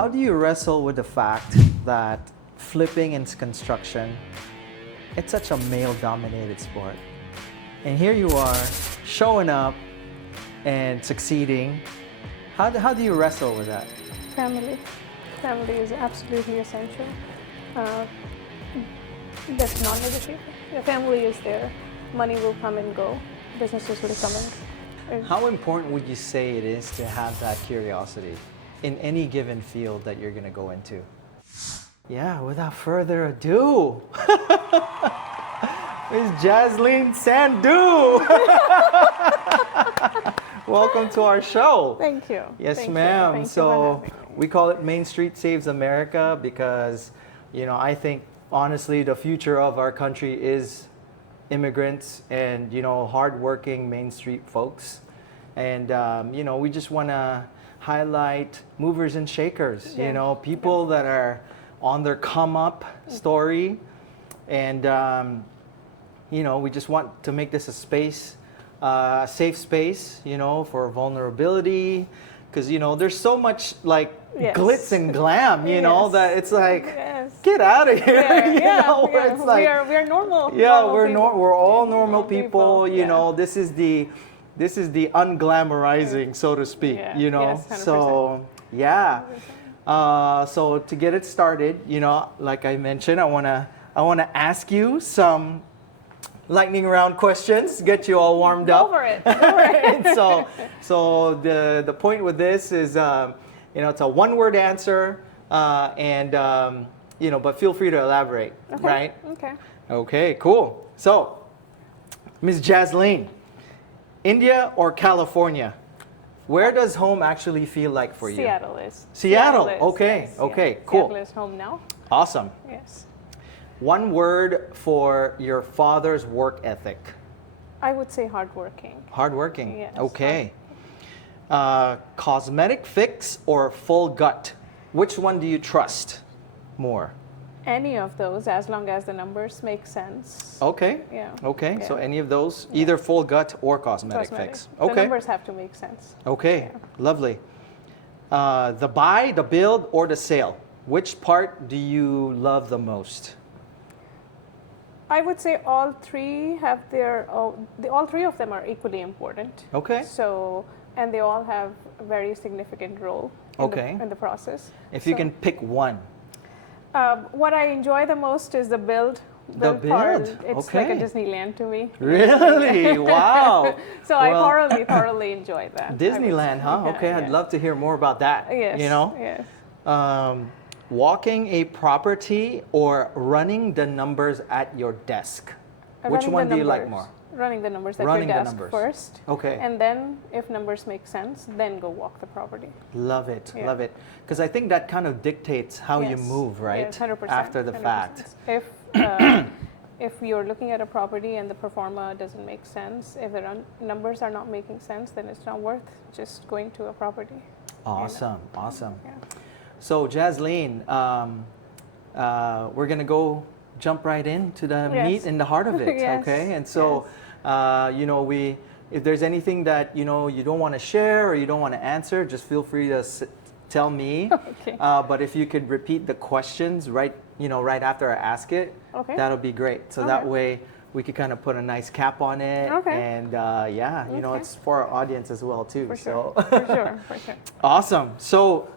How do you wrestle with the fact that flipping in construction, it's such a male-dominated sport? And here you are, showing up and succeeding. How do you wrestle with that? Family. Family is absolutely essential. That's non-negotiable. Your family is there. Money will come and go. Businesses will come and. How important would you say it is to have that curiosity in any given field that you're going to go into? Yeah, without further ado, Ms. Jasleen Sandhu. Welcome to our show. Thank you. Yes, Thank ma'am. You. So we call it Main Street Saves America because, I think honestly the future of our country is immigrants and, hardworking Main Street folks. And, we just want to highlight movers and shakers, people that are on their come up story. And, we just want to make this a space, a safe space, for vulnerability. Because, there's so much like glitz and glam, that it's like, get out of here. It's like, we are normal. Yeah, normal we're all normal people. This is the unglamorizing, so to speak. Yes, 100%. So yeah. 100%. So to get it started, like I mentioned, I wanna ask you some lightning round questions, get you all warmed up. Go for it. so the point with this is, it's a one-word answer, but feel free to elaborate, right? Okay. Okay, cool. So, Ms. Jasleen, India or California? Where does home actually feel like for you? Seattle is. Seattle. Is, okay. yes, Okay. Yeah. Cool. Seattle is home now. Awesome. Yes. One word for your father's work ethic. I would say hardworking. Hardworking. Yes. Okay. Cosmetic fix or full gut? Which one do you trust more? Any of those, as long as the numbers make sense. Okay. Yeah. Okay. Yeah. So any of those, either full gut or cosmetic fix. Okay. The numbers have to make sense. Okay. Yeah. Lovely. The buy, the build, or the sale? Which part do you love the most? I would say all three have all three of them are equally important. Okay. So, and they all have a very significant role in the process. If you can pick one. What I enjoy the most is the build. The build. Part. It's like a Okay. Disneyland to me. Really? Wow. So I thoroughly enjoy that. Disneyland, huh? Yeah, Okay, yeah. I'd love to hear more about that. Yes. Yes. Walking a property or running the numbers at your desk? Which one do you like more? Running the numbers at Running your the desk numbers. first. Okay. And then, if numbers make sense, then go walk the property. Love it, Yeah. love it. Because I think that kind of dictates how you Yes. move, right? Yes, 100%. After the 100%. fact. If you're looking at a property and the performa doesn't make sense, if the numbers are not making sense, then it's not worth just going to a property. Awesome, awesome. Yeah. So Jasleen, we're gonna jump right into the meat and the heart of it, Yes. okay? And so, if there's anything that you don't want to share or you don't want to answer, just feel free to tell me. Okay. But if you could repeat the questions right after I ask it, Okay. that'll be great. So that way we could kind of put a nice cap on it. Okay. And it's for our audience as well too. For sure. So. For sure. Awesome. So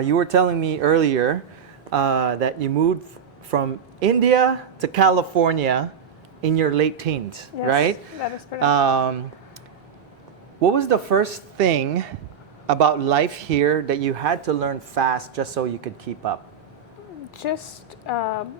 you were telling me earlier that you moved from India to California in your late teens, Yes, right? that is correct. What was the first thing about life here that you had to learn fast just so you could keep up? Just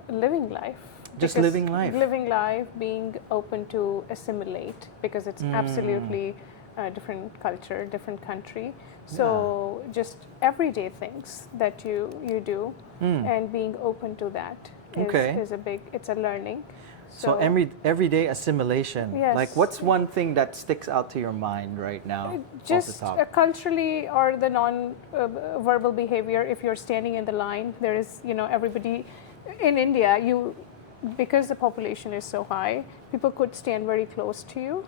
living life. Just Because living life. Living life, being open to assimilate, because it's absolutely a different culture, different country. So just everyday things that you do, and being open to that is it's a learning. So everyday assimilation. Yes. Like what's one thing that sticks out to your mind right now? Just off the top? culturally, or the non-verbal behavior. If you're standing in the line, there is, everybody in India, because the population is so high, people could stand very close to you.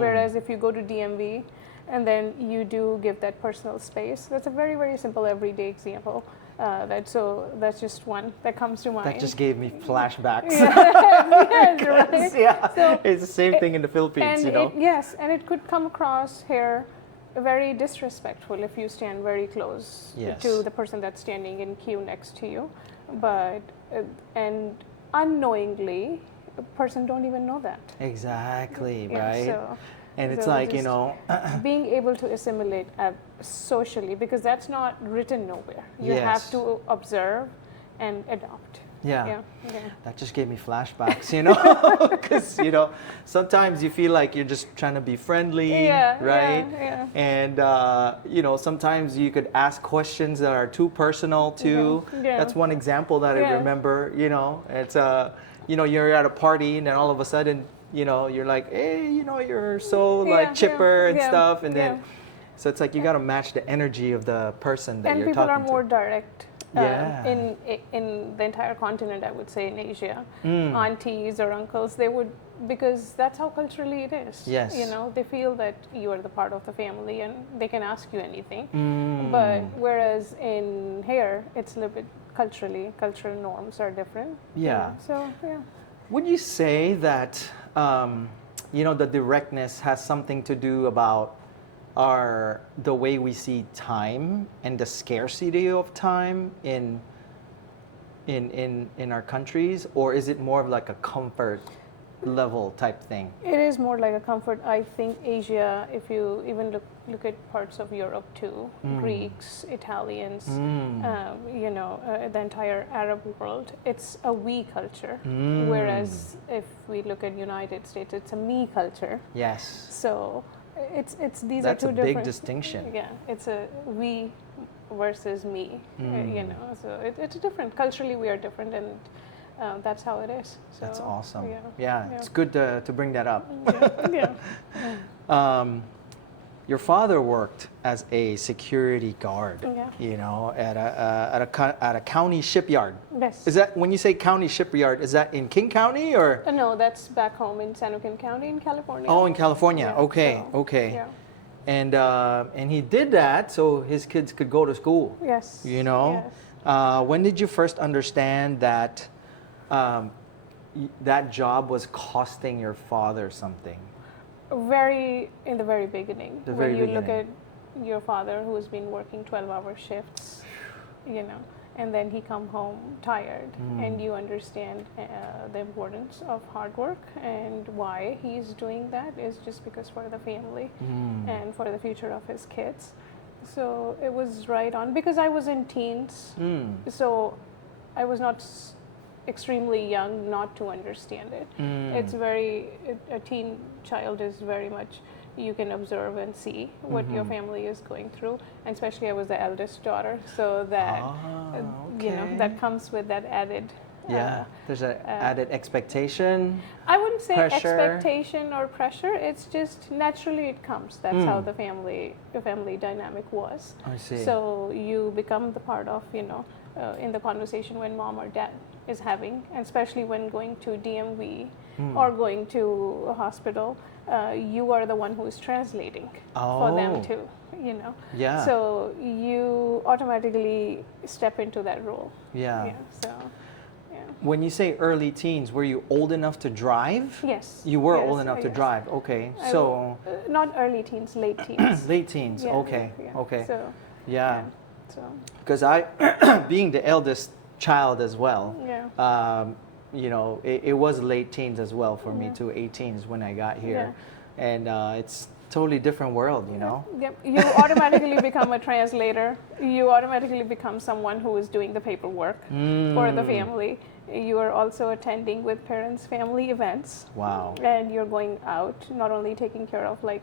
Whereas if you go to DMV, and then you do give that personal space. That's a very, very simple everyday example. That's just one that comes to mind. That just gave me flashbacks. Yes, right. Yeah, So it's the same thing in the Philippines, you know. Yes, and it could come across here very disrespectful if you stand very close Yes. to the person that's standing in queue next to you, but and unknowingly, a person don't even know that. Exactly, Yeah, right? so And it's so like, you just know, being able to assimilate socially, because that's not written nowhere. You Yes. have to observe and adopt. yeah. Yeah. That just gave me flashbacks, you know, because, you know, sometimes you feel like you're just trying to be friendly, Yeah, right? yeah. And, you know, sometimes you could ask questions that are too personal too. Yeah. That's one example that I Yeah. remember, you know, it's, you know, you're at a party and then all of a sudden, you know, you're like, hey, you know, you're so Yeah, like chipper and yeah, stuff. And yeah. then, so it's like you got to match the energy of the person that And you're people talking are more to. direct. Yeah. In the entire continent, I would say in Asia, Mm. aunties or uncles, they would, because that's how culturally it is. Yes. You know, they feel that you are the part of the family and they can ask you anything. Mm. But whereas in here, it's a little bit cultural norms are different. you Yeah. know, So yeah. Would you say that, you know, the directness has something to do about the way we see time and the scarcity of time in our countries, or is it more of like a comfort level type thing? It is more like a comfort. I think Asia, if you even look at parts of Europe too, Greeks, Italians, you know, the entire Arab world, it's a we culture. Whereas if we look at United States, it's a me culture. Yes. So it's these That's are a two big different. distinction. Yeah, it's a we versus me. You know, so it's different. Culturally, we are different, and that's how it is. So, That's awesome. Yeah, Yeah, it's good to bring that up. yeah. Your father worked as a security guard, Yeah. you know, at a county shipyard. Yes. Is that, when you say county shipyard, is that in King County or? No, that's back home in San Joaquin County in California. Oh, in California. Yeah, Okay, so, okay. Yeah. And he did that so his kids could go to school. Yes. You know, Yes. when did you first understand that that job was costing your father something? In the very beginning. The very when you look at beginning. your father who's been working 12-hour shifts, you know, and then he come home tired, and you understand the importance of hard work and why he's doing that is just because for the family and for the future of his kids. So it was right on, because I was in teens, so I was not extremely young not to understand it. It's a teen child is very much, you can observe and see what your family is going through, and especially I was the eldest daughter, so that you know, that comes with that added there's an added expectation. I wouldn't say pressure. expectation or pressure, it's just naturally it comes. That's how the family dynamic was. I see. So you become the part of, you know, in the conversation when mom or dad is having, and especially when going to DMV or going to a hospital, you are the one who is translating for them too, you know. Yeah. So you automatically step into that role. Yeah. So, yeah. When you say early teens, were you old enough to drive? Yes. You were Yes, old enough to yes. drive. Okay. I So not early teens, late teens. late teens. Yeah, Okay. yeah. Okay. So, Yeah. so Because I, being the eldest child as well, yeah. you know, it was late teens as well for me too. 18s when I got here, and it's totally different world, you know. Yep. You automatically become a translator. You automatically become someone who is doing the paperwork for the family. You are also attending with parents' family events. Wow. And you're going out, not only taking care of like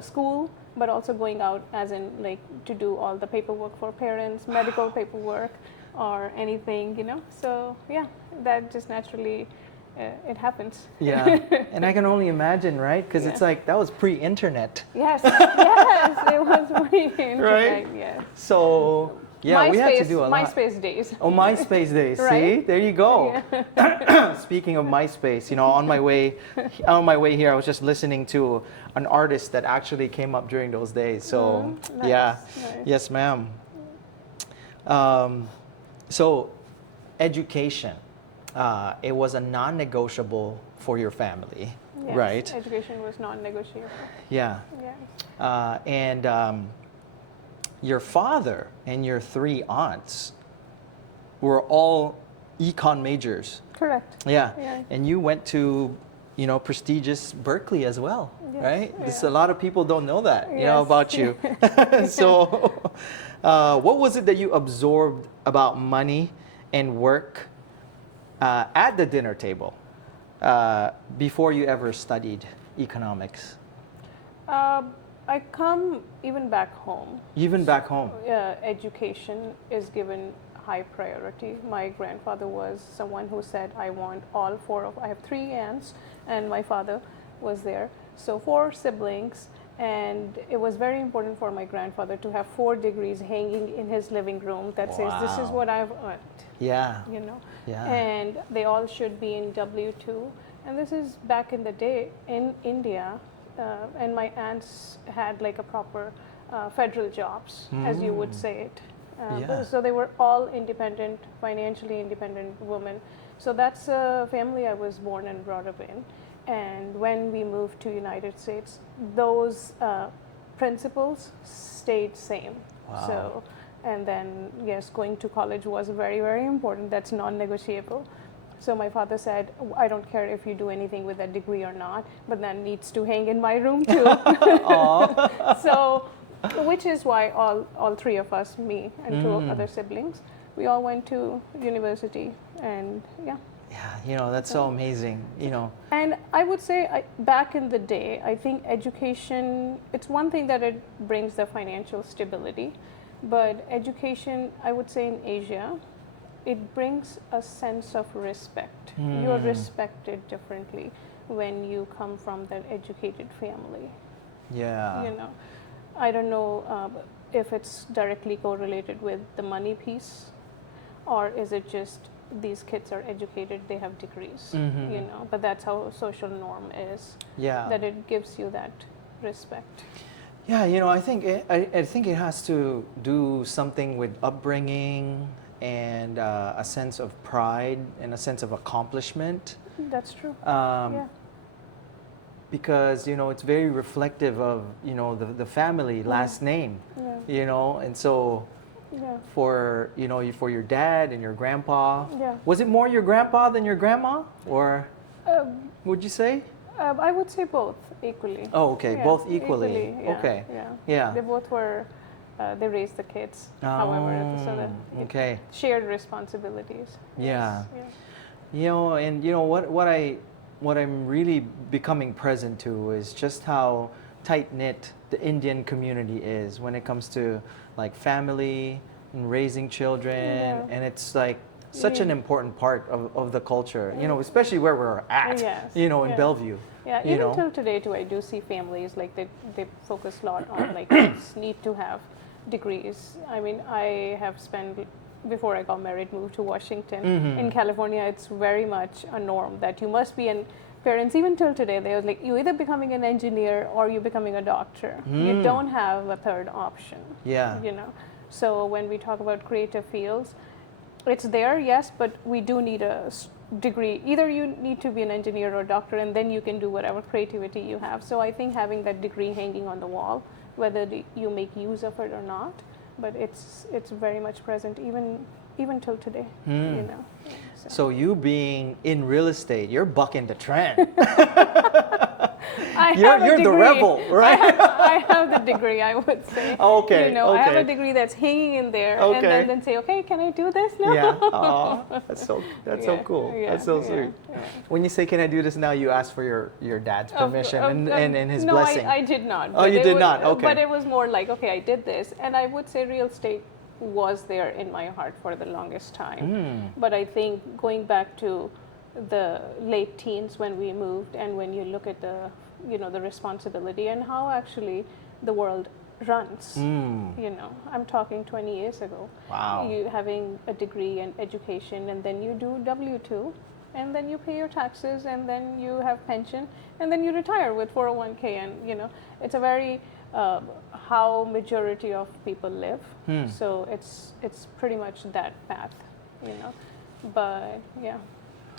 school, but also going out as in like to do all the paperwork for parents, medical paperwork, or anything, you know. So yeah, that just naturally it happens. Yeah, and I can only imagine, right? Because it's like that was pre-internet. Yes, yes, it was pre-internet. Right? Yes. So Yeah, we had to do a lot. MySpace days. Oh, MySpace days. Right? See, there you go. Yeah. Speaking of MySpace, on my way here, I was just listening to an artist that actually came up during those days. So Nice, yeah, nice. yes, ma'am. So education, it was a non-negotiable for your family, Yes, right? education was non-negotiable. Yeah, Yes. and your father and your 3 aunts were all econ majors. Correct. Yeah. Yeah. And you went to, prestigious Berkeley as well, Yes, right? yeah. A lot of people don't know that, Yes. about you. So, what was it that you absorbed about money and work at the dinner table before you ever studied economics? I come even back home. Even back home? Education is given high priority. My grandfather was someone who said, I want all 4 of, I have 3 aunts, and my father was there. So 4 siblings, and it was very important for my grandfather to have 4 degrees hanging in his living room that says, this is Wow. what I've earned. Yeah. Yeah. And they all should be in W2. And this is back in the day in India, and my aunts had like a proper federal jobs, as you would say it. Yeah. So they were all independent, financially independent women. So that's a family I was born and brought up in. And when we moved to United States, those principles stayed same. Wow. So, and then yes, going to college was very, very important. That's non-negotiable. So my father said, I don't care if you do anything with that degree or not, but that needs to hang in my room too. So, which is why all 3 of us, me and 2 other siblings, we all went to university, and yeah. Yeah, that's so amazing, And I would say back in the day, I think education, it's one thing that it brings the financial stability, but education, I would say in Asia, it brings a sense of respect. You're respected differently when you come from that educated family. Yeah. I don't know if it's directly correlated with the money piece, or is it just these kids are educated, they have degrees, but that's how social norm is. Yeah. That it gives you that respect. Yeah, I think it has to do something with upbringing and a sense of pride and a sense of accomplishment. That's true. Because it's very reflective of the family last name. And so for for your dad and your grandpa, was it more your grandpa than your grandma, or would you say? I would say both equally. Oh, okay, both equally. Okay. Yeah. They both were. They raised the kids. However, so that okay. Shared responsibilities. Yeah. Yes, And what I'm really becoming present to is just how tight knit the Indian community is when it comes to like family and raising children, and it's like such an important part of the culture. Especially where we're at. Yes. In Bellevue. Yeah, even till today too, I do see families like they focus a lot on like kids need to have degrees. I mean, I have spent, before I got married, moved to Washington. In California, it's very much a norm that you must be parents, even till today, they were like, you either becoming an engineer or you're becoming a doctor. You don't have a third option. Yeah. So when we talk about creative fields, it's there, yes, but we do need a degree. Either you need to be an engineer or a doctor, and then you can do whatever creativity you have. So I think having that degree hanging on the wall, whether you make use of it or not, but it's very much present even till today. So you being in real estate, you're bucking the trend. You're the rebel, right? I have the degree, I would say. Okay. I have a degree that's hanging in there, and then say, okay, can I do this now? Yeah. Oh, that's so cool. Yeah, that's so sweet. Yeah. When you say, can I do this now, you ask for your dad's permission and his no, blessing. I did not. Oh, you did not? Okay. But it was more like, okay, I did this, and I would say real estate was there in my heart for the longest time. But I think going back to the late teens when we moved, and when you look at the the responsibility and how actually the world runs. You know, I'm talking 20 years ago. Wow. You having a degree and education, and then you do W-2, and then you pay your taxes, and then you have pension, and then you retire with 401k, and you know, it's a very how majority of people live. So it's pretty much that path, you know. But yeah.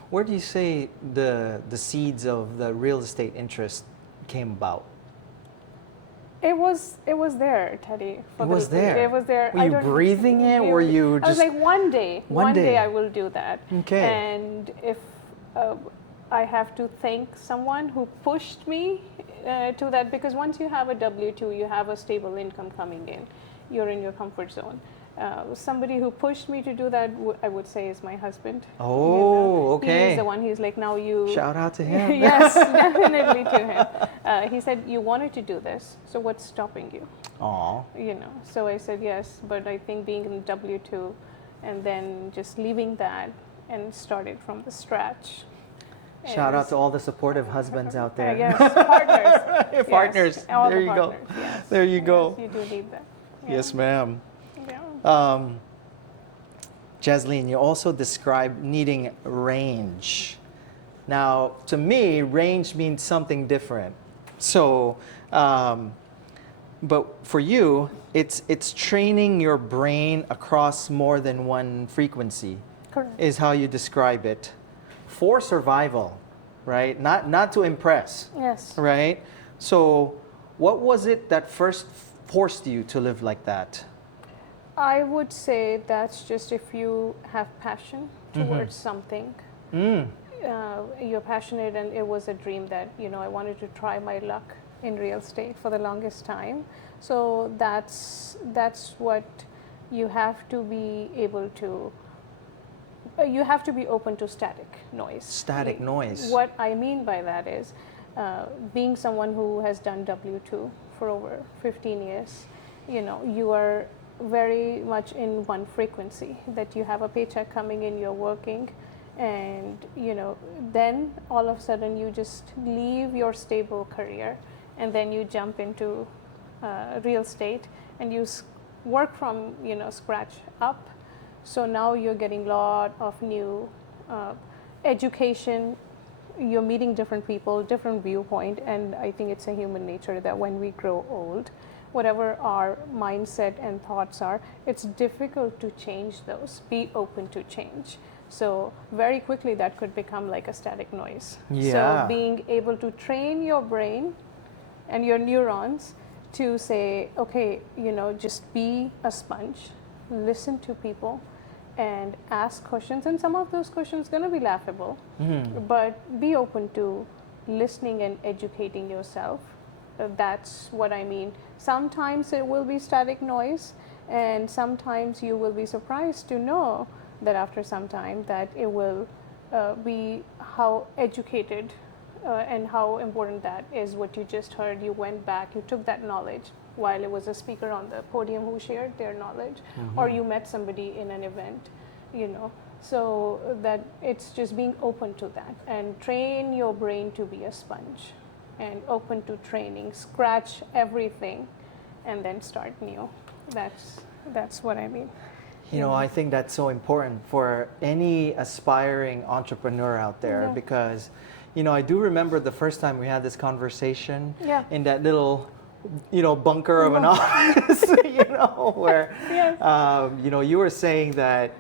Where do you say the seeds of the real estate interest came about? It was there, Teddy. It was there. It was there. Were you breathing it? Were you just? I was like, one day I will do that. Okay. And if I have to thank someone who pushed me to that, because once you have a W-2, you have a stable income coming in. You're in your comfort zone. Somebody who pushed me to do that, I would say, is my husband. Oh, you know? okay. He's the one. He's like, now you. Shout out to him. Yes, definitely to him. He said, you wanted to do this, so what's stopping you? Aw. You know, so I said yes, but I think being in W-2 and then just leaving that and started from the scratch. Shout out to all the supportive husbands out there. Yes, partners. Partners. Yes, all There the you go. partners, yes. There you go. Yes, you do need that. Yeah. Yes, ma'am. Yeah. Jasleen, you also described needing range. Now, to me, range means something different. So, but for you, it's training your brain across more than one frequency. Correct. Is how you describe it. For survival, right? Not to impress, Yes. right? So, what was it that first forced you to live like that? I would say that's just if you have passion towards something. You're passionate, and it was a dream that, you know, I wanted to try my luck in real estate for the longest time. So that's what you have to be able to. You have to be open to static noise. Static noise. What I mean by that is, being someone who has done W-2 for over 15 years, you know, you are very much in one frequency, that you have a paycheck coming in, you're working, and you know, then all of a sudden you just leave your stable career, and then you jump into real estate, and you work from, you know, scratch up. So now you're getting a lot of new education. You're meeting different people, different viewpoint, and I think it's a human nature that when we grow old, whatever our mindset and thoughts are, it's difficult to change those. Be open to change. So very quickly that could become like a static noise. Yeah. So being able to train your brain and your neurons to say, okay, you know, just be a sponge, listen to people, and ask questions. And some of those questions going to be laughable, but be open to listening and educating yourself. That's what I mean. Sometimes it will be static noise, and sometimes you will be surprised to know that after some time that it will be how educated and how important that is what you just heard. You went back, you took that knowledge while it was a speaker on the podium who shared their knowledge, or you met somebody in an event, you know. So that it's just being open to that and train your brain to be a sponge and open to training, scratch everything, and then start new. That's what I mean. You know, I think that's so important for any aspiring entrepreneur out there, because, you know, I do remember the first time we had this conversation in that little, you know, bunker of an office, you know, where, you know, you were saying that,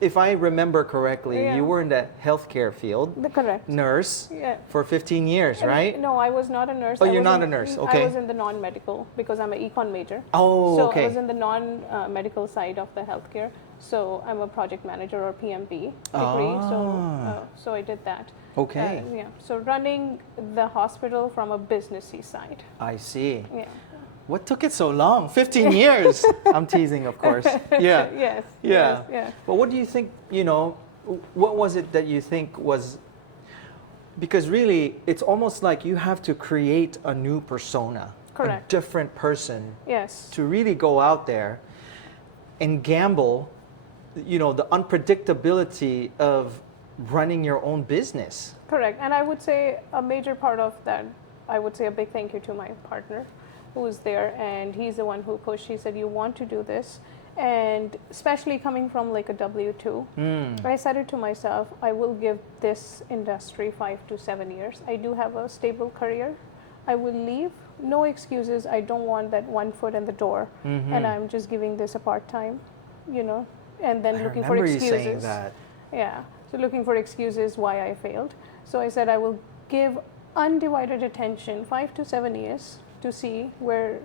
if I remember correctly, you were in the healthcare field. Correct. Nurse for 15 years, right? No, I was not a nurse. Oh, you're not a nurse, okay. I was in the non-medical because I'm an econ major. Oh, so okay. I was in the non-medical side of the healthcare. So I'm a project manager or PMP degree. So I did that. Okay. Yeah. So running the hospital from a businessy side. I see. Yeah. What took it so long? 15 years. I'm teasing, of course. Yeah. Yes. Yeah. Yes. But what do you think, you know, what was it that you think was, because really it's almost like you have to create a new persona. Correct. A different person. Yes. To really go out there and gamble, you know, the unpredictability of running your own business. Correct. And I would say a major part of that, I would say a big thank you to my partner. who was there, and he's the one who pushed. He said, you want to do this, and especially coming from like a W-2, I said it to myself, I will give this industry 5 to 7 years. I do have a stable career. I will leave. No excuses. I don't want that one foot in the door, and I'm just giving this a part-time, you know, and then looking for excuses. I remember you saying that. Yeah. So looking for excuses why I failed. So I said I will give undivided attention 5 to 7 years to see where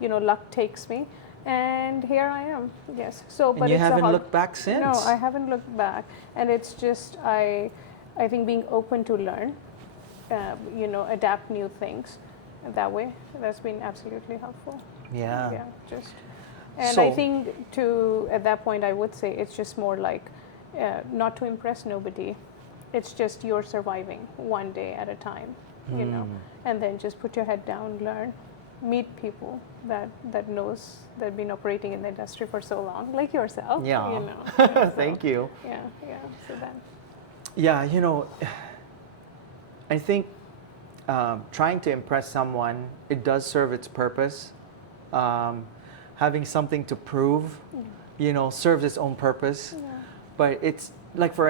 luck takes me, and here I am. Yes. So, but and you it's haven't looked back since. No, I haven't looked back, and it's just I think being open to learn, adapt new things. That way, that's been absolutely helpful. Yeah. Yeah. Just, and so, I think at that point I would say it's just more like not to impress nobody. It's just you're surviving one day at a time, you know, and then just put your head down, learn, meet people that have been operating in the industry for so long, like yourself. Yeah. You know. Thank you. Yeah. So then. Yeah, I think trying to impress someone, it does serve its purpose. Having something to prove, serves its own purpose. Yeah. But it's like for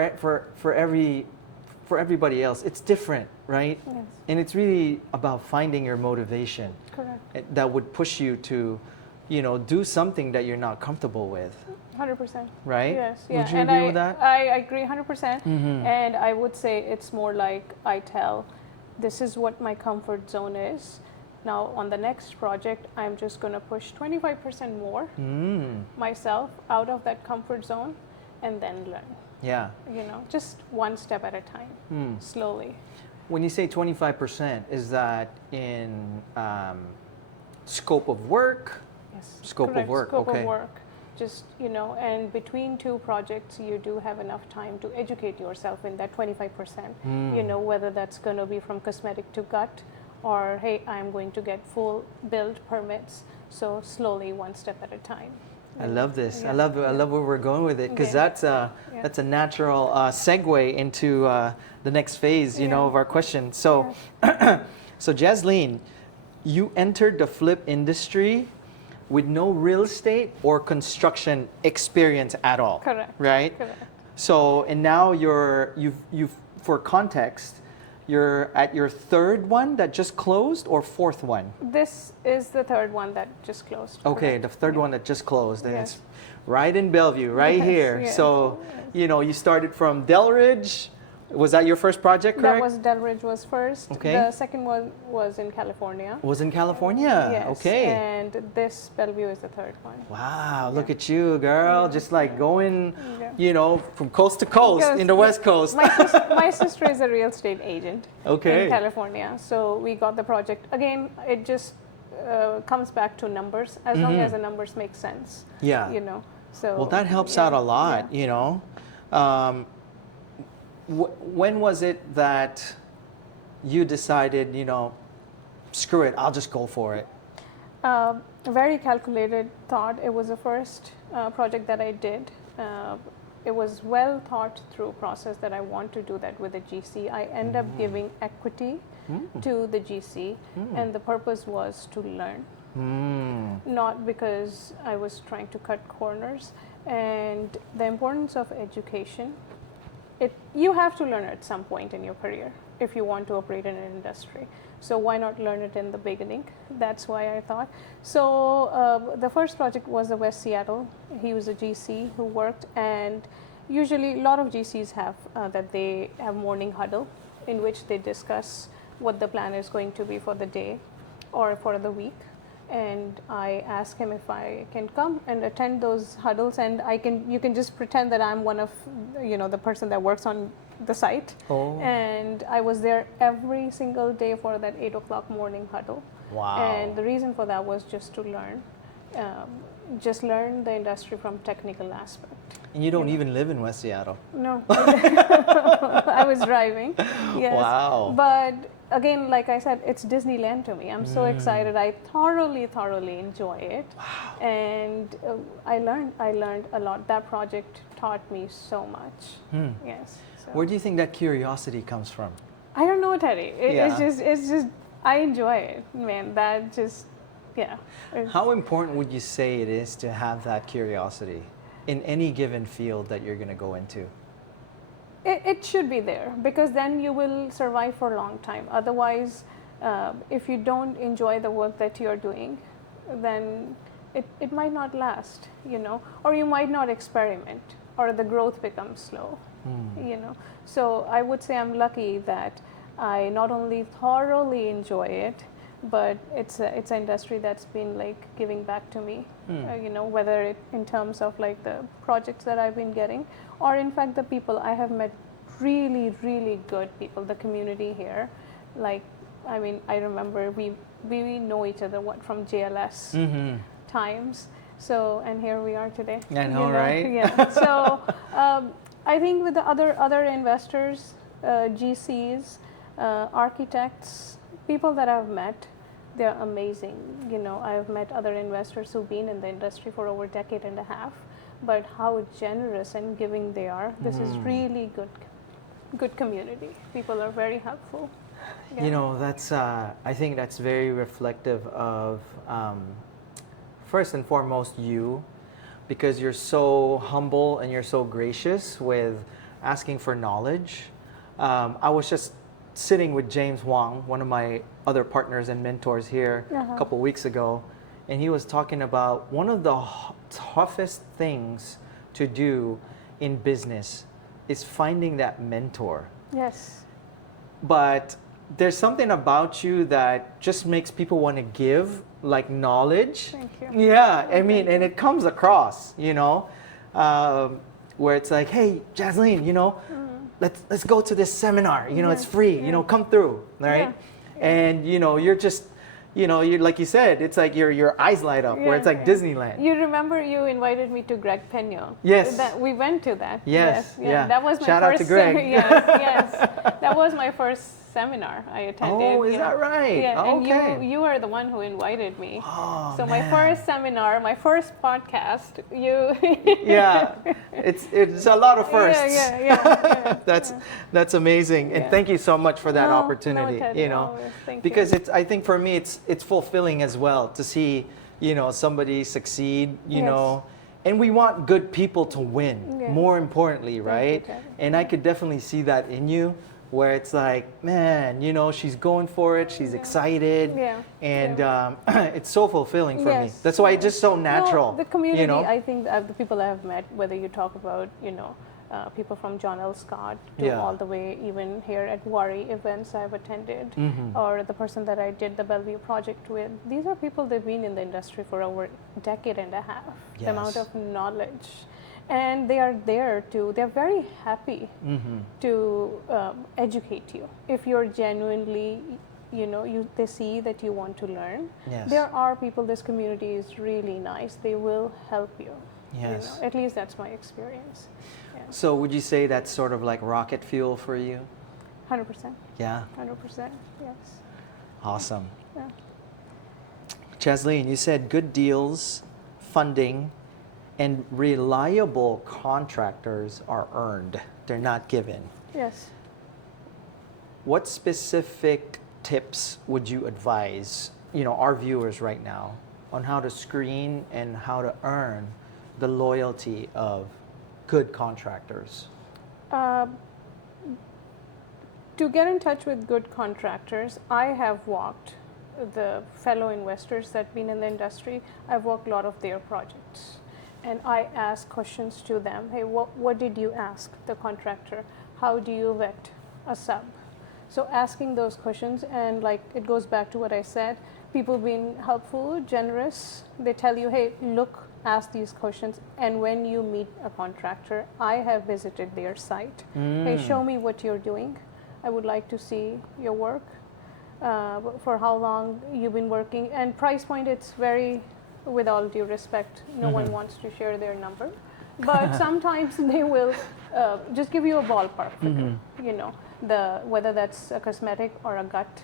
everybody else, it's different, right? Yes. And it's really about finding your motivation. Correct. That would push you to, do something that you're not comfortable with. 100%. Right? Yes. Yeah. Would you agree with that? I agree 100%. And I would say it's more like I tell, this is what my comfort zone is. Now on the next project, I'm just going to push 25% more myself out of that comfort zone, and then learn. Yeah. Just one step at a time, slowly. When you say 25%, is that in scope of work? Yes. Scope Correct. of work. Scope okay. of work. Just, and between two projects, you do have enough time to educate yourself in that 25%. Whether that's going to be from cosmetic to gut, or hey, I'm going to get full build permits. So slowly, one step at a time. I love this. Yeah. I love where we're going with it, because that's a natural segue into the next phase, of our question. So, so Jasleen, you entered the flip industry with no real estate or construction experience at all. Correct. Right. Correct. So, and now you've for context, you're at your third one that just closed, or fourth one? This is the third one that just closed. Okay, correct? the third one that just closed, and Yes. it's right in Bellevue, right here. Yes. So, you started from Delridge. Was that your first project, correct? That was Delridge was first. Okay. The second one was in California. Was in California. Yes. Okay. And this Bellevue is the third one. Wow, look at you, girl. Just like going, Yeah. from coast to coast Because in the West Coast. My sister is a real estate agent Okay. in California. So we got the project. Again, it just comes back to numbers. As long as the numbers make sense. Yeah. So Well, that helps out a lot, When was it that you decided, screw it, I'll just go for it? A very calculated thought. It was the first project that I did. It was well thought through process that I want to do that with the GC. I end up giving equity to the GC, and the purpose was to learn, not because I was trying to cut corners. And the importance of education, you have to learn at some point in your career if you want to operate in an industry. So why not learn it in the beginning? That's why I thought. So the first project was the West Seattle. He was a GC who worked, and usually a lot of GCs have that they have morning huddle in which they discuss what the plan is going to be for the day or for the week. And I asked him if I can come and attend those huddles, and you can just pretend that I'm one of the person that works on the site. Oh. And I was there every single day for that 8 o'clock morning huddle. Wow. And the reason for that was just to learn, learn the industry from technical aspect. And you don't even live in West Seattle. No, I was driving. Yes. Wow. But again, like I said, it's Disneyland to me. I'm so excited. I thoroughly enjoy it. Wow. And I learned a lot. That project taught me so much. Yes. So. Where do you think that curiosity comes from? I don't know, Teddy. Yeah. It's just I enjoy it, man. That just Yeah. How important would you say it is to have that curiosity in any given field that you're going to go into? It should be there, because then you will survive for a long time. Otherwise, if you don't enjoy the work that you're doing, then it might not last, or you might not experiment, or the growth becomes slow, So I would say I'm lucky that I not only thoroughly enjoy it, but it's an industry that's been like giving back to me, whether in terms of like the projects that I've been getting, or in fact the people I have met, really, really good people, the community here. Like, I mean, I remember we know each other from JLS times. So, and here we are today. I know, right? Yeah. So, I think with the other investors, GCs, architects, people that I've met, they're amazing. I've met other investors who've been in the industry for over a decade and a half, but how generous and giving they are. This is really good community. People are very helpful. Yeah. That's I think that's very reflective of first and foremost you, because you're so humble and you're so gracious with asking for knowledge. I was just sitting with James Wong, one of my other partners and mentors here, a couple weeks ago, and he was talking about one of the toughest things to do in business is finding that mentor. Yes. But there's something about you that just makes people want to give, like knowledge. Thank you. Yeah, I mean, and it comes across, where it's like, hey, Jasleen, let's go to this seminar. It's free. Come through, right? Yeah. And you're just, you like you said, it's like your eyes light up, where it's like Disneyland. You remember you invited me to Greg Penyo. Yes. We went to that. Yes. Yeah. That was my Shout first. out to Greg. Yes. That was my first seminar I attended. Oh, is that right? Yeah. Okay. And you were the one who invited me. Oh, so man. my first seminar, my first podcast, you. Yeah. It's a lot of firsts. Yeah. That's amazing, and thank you so much for that opportunity. Teddy, always. Thank because you. I think for me it's fulfilling as well to see somebody succeed. And we want good people to win. Yeah. More importantly, right? Teddy. And I could definitely see that in you, where it's like, man, she's going for it. She's excited, and it's so fulfilling for me. That's why it's just so natural. No, the community, I think the people I have met, whether you talk about, people from John L. Scott to all the way even here at Worry events I've attended, or the person that I did the Bellevue project with. These are people that've been in the industry for over a decade and a half. Yes. The amount of knowledge. And they are there they're very happy to educate you. If you're genuinely, they see that you want to learn. Yes. There are people, this community is really nice. They will help you. Yes. At least that's my experience. Yeah. So would you say that's sort of like rocket fuel for you? 100%. Yeah. 100%, yes. Awesome. Yeah. Jasleen, you said good deals, funding, and reliable contractors are earned. They're not given. Yes. What specific tips would you advise, our viewers right now on how to screen and how to earn the loyalty of good contractors? To get in touch with good contractors, I have walked the fellow investors that have been in the industry. I've walked a lot of their projects. And I ask questions to them. Hey, what did you ask the contractor? How do you vet a sub? So asking those questions, and like it goes back to what I said, people being helpful, generous. They tell you, hey, look, ask these questions. And when you meet a contractor, I have visited their site. Hey, show me what you're doing. I would like to see your work. For how long you've been working. And price point, it's very, with all due respect, no one wants to share their number, but sometimes they will just give you a ballpark figure. Whether that's a cosmetic or a gut,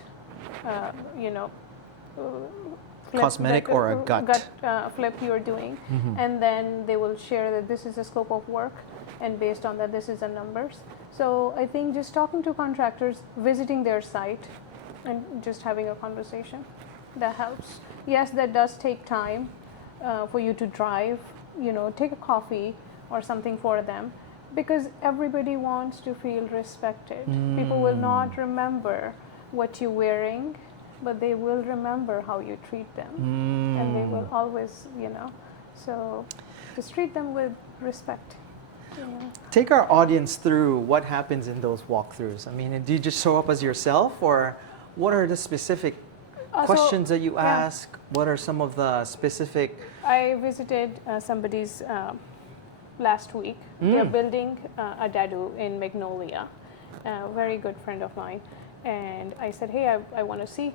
Cosmetic or a gut flip you're doing, and then they will share that this is the scope of work, and based on that, this is the numbers. So I think just talking to contractors, visiting their site, and just having a conversation. that helps. Yes, that does take time for you to drive, take a coffee or something for them, because everybody wants to feel respected. People will not remember what you're wearing, but they will remember how you treat them. And they will always, so just treat them with respect. Take our audience through what happens in those walkthroughs. I mean, do you just show up as yourself, or what are the specific questions that you ask? What are some of the specific... I visited somebody's last week. They're building a dadu in Magnolia, a very good friend of mine. And I said, hey, I want to see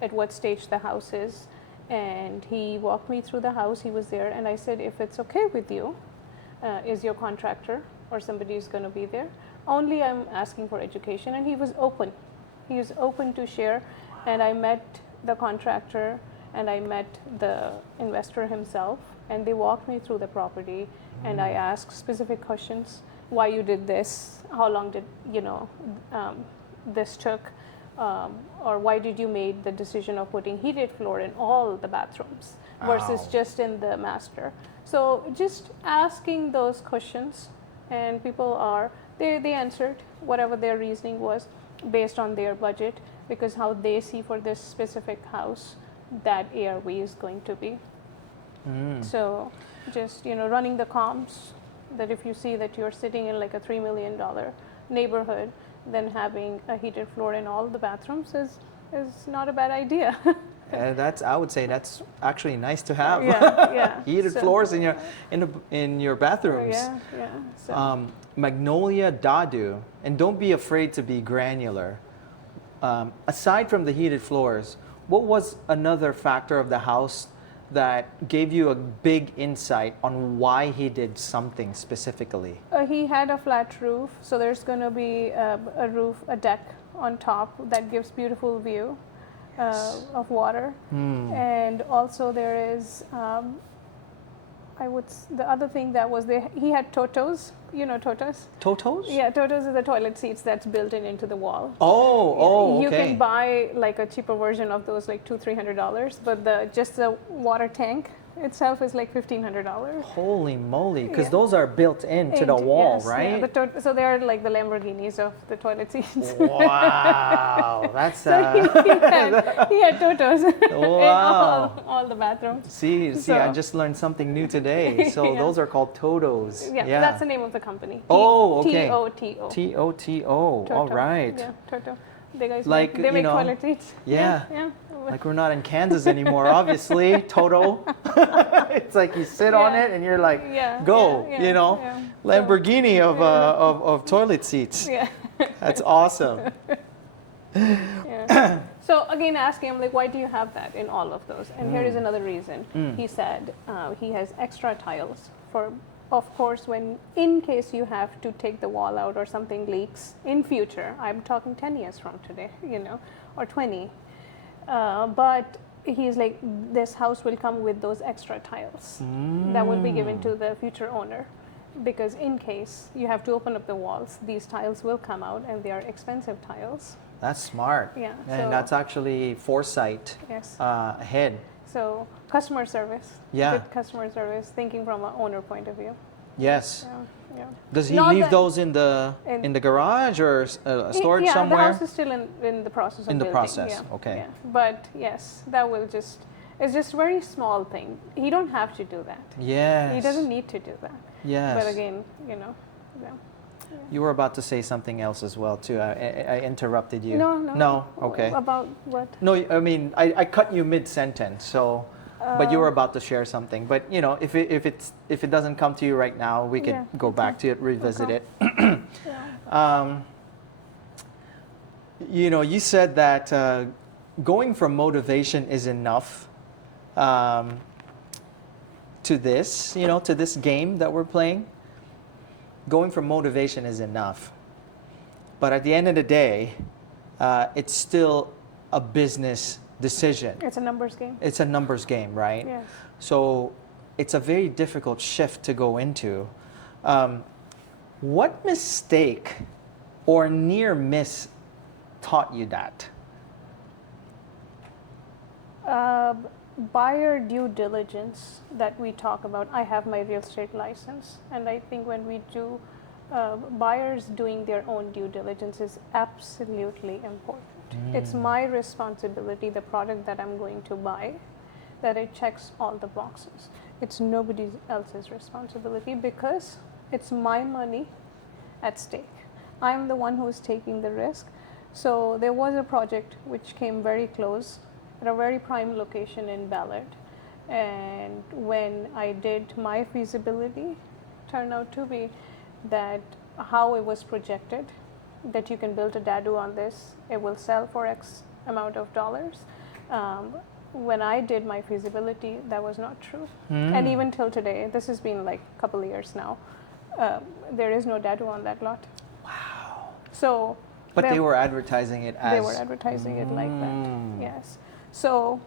at what stage the house is. And he walked me through the house. He was there. And I said, if it's okay with you, is your contractor or somebody is going to be there? Only I'm asking for education. And he was open. He was open to share. And I met the contractor and I met the investor himself. And they walked me through the property. And I asked specific questions. Why you did this? How long did this took? Or why did you make the decision of putting heated floor in all the bathrooms versus just in the master? So just asking those questions, and people they answered whatever their reasoning was based on their budget, because how they see for this specific house that ARV is going to be. So just running the comps, that if you see that you're sitting in like a $3 million neighborhood, then having a heated floor in all the bathrooms is not a bad idea. I would say that's actually nice to have. Heated floors in your bathrooms. So. Magnolia dadu, and don't be afraid to be granular. Aside from the heated floors, what was another factor of the house that gave you a big insight on why he did something specifically? He had a flat roof, so there's going to be a deck on top that gives beautiful view of water. And also there is, the other thing that was there, he had totos. You know totos? Totos? Yeah, totos are the toilet seats that's built into the wall. Okay. You can buy like a cheaper version of those, like $200-300, but just the water tank itself is like $1,500. Holy moly! Because those are built into the wall, yes, right? Yeah, so they're like the Lamborghinis of the toilet seats. Wow, that's so he had totos in all the bathrooms. See, I just learned something new today. So those are called totos. Yeah, that's the name of the company. Okay. T-O-T-O. T-O-T-O. All right. Yeah, Toto. They guys like they make toilet seats. Yeah. Like we're not in Kansas anymore, obviously. Toto. It's like you sit on it and you're like, go. Lamborghini of toilet seats. Yeah. That's awesome. So again, asking him like, why do you have that in all of those? And here is another reason. He said he has extra tiles for. Of course, when in case you have to take the wall out or something leaks in future, I'm talking 10 years from today, or 20. But he's like, this house will come with those extra tiles that will be given to the future owner, because in case you have to open up the walls, these tiles will come out, and they are expensive tiles. That's smart. Yeah. And that's actually foresight ahead. So customer service. Yeah. Good customer service, thinking from an owner point of view. Yes. Yeah. Does he leave those in the garage or storage somewhere? Yeah, the house is still in the process of building. In the process, okay. Yeah. But yes, that will it's just a very small thing. He don't have to do that. Yes. He doesn't need to do that. Yes. But again, You were about to say something else as well, too. I interrupted you. No. Okay. About what? No, I mean, I cut you mid-sentence, so... but you were about to share something. But, if it doesn't come to you right now, we could go back to it, revisit it. You said that going from motivation is enough to this, to this game that we're playing. Going from motivation is enough. But at the end of the day, it's still a business decision. It's a numbers game. It's a numbers game, right? Yes. So it's a very difficult shift to go into. What mistake or near miss taught you that? Uh, Buyer due diligence that we talk about. I have my real estate license, and I think when we do, buyers doing their own due diligence is absolutely important. It's my responsibility, the product that I'm going to buy, that it checks all the boxes. It's nobody else's responsibility because it's my money at stake. I'm the one who is taking the risk. So there was a project which came very close at a very prime location in Ballard. And when I did my feasibility, turned out to be that how it was projected, that you can build a dadu on this, it will sell for X amount of dollars. When I did my feasibility, that was not true. And even till today, this has been like a couple of years now, there is no dadu on that lot. Wow. So, but they were advertising it as... They were advertising it like that, yes. So,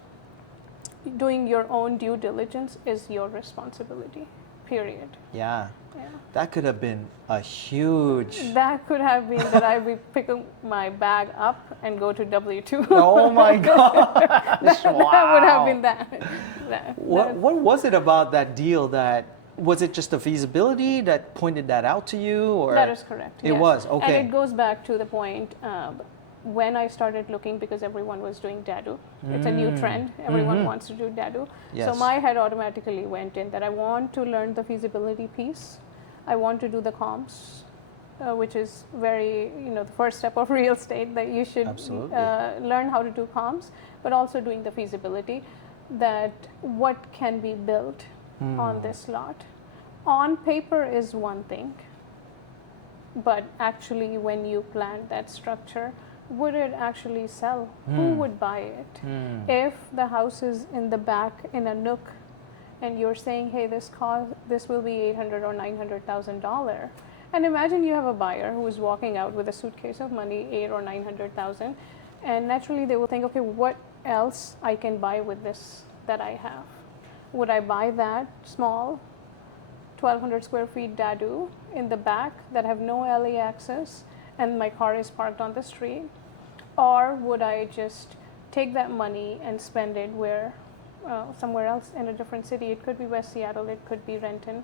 doing your own due diligence is your responsibility, period. Yeah. Yeah. That could have been a huge... That could have been that I would pick my bag up and go to W2. Oh my God! That would have been that. What was it about that deal that... Was it just the feasibility that pointed that out to you? Or That is correct. It yes. was, okay. And it goes back to the point when I started looking, because everyone was doing dadu. It's a new trend. Everyone wants to do dadu. Yes. So my head automatically went in that I want to learn the feasibility piece. I want to do the comps, which is very, the first step of real estate, that you should learn how to do comps, but also doing the feasibility, that what can be built on this lot. On paper is one thing, but actually when you plan that structure, would it actually sell? Who would buy it? If the house is in the back in a nook and you're saying, hey, this will be $800,000 or $900,000, and imagine you have a buyer who is walking out with a suitcase of money, $800,000 or $900,000, and naturally they will think, okay, what else I can buy with this that I have? Would I buy that small 1,200 square feet dadu in the back that have no LA access and my car is parked on the street? Or would I just take that money and spend it somewhere else in a different city? It could be West Seattle, it could be Renton,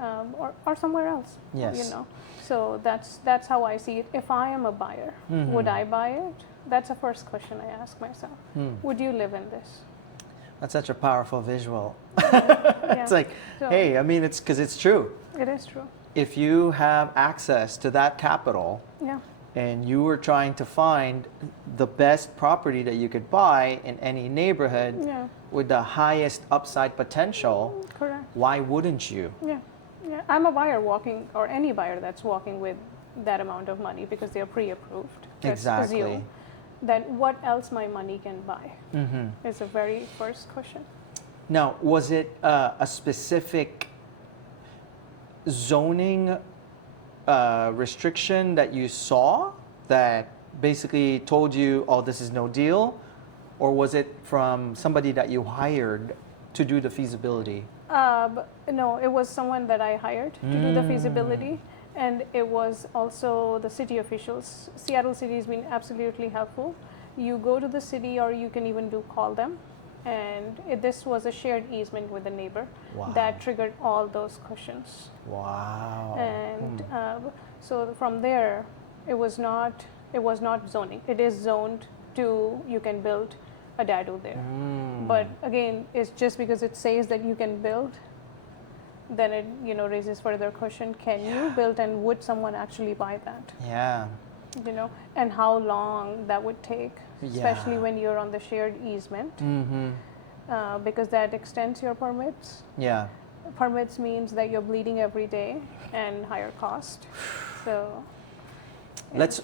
or somewhere else. Yes. So that's how I see it. If I am a buyer, would I buy it? That's the first question I ask myself. Would you live in this? That's such a powerful visual. Yeah. It's like, hey, I mean, it's because it's true. It is true. If you have access to that capital, and you were trying to find the best property that you could buy in any neighborhood with the highest upside potential, correct. Why wouldn't you? Yeah. I'm a buyer walking, or any buyer that's walking with that amount of money because they're pre-approved. Exactly. Assume. Then what else my money can buy is the very first question. Now, was it a specific zoning restriction that you saw that basically told you, oh, this is no deal? Or was it from somebody that you hired to do the feasibility? No, it was someone that I hired to do the feasibility. And it was also the city officials. Seattle City has been absolutely helpful. You go to the city, or you can even call them. And this was a shared easement with a neighbor that triggered all those questions. Wow. And so from there, it was not zoning. It is zoned to, you can build a dadu there. But again, it's just because it says that you can build, then it raises further question, can you build, and would someone actually buy that? Yeah. And how long that would take, especially when you're on the shared easement, because that extends your permits. Yeah. Permits means that you're bleeding every day and higher cost. So let's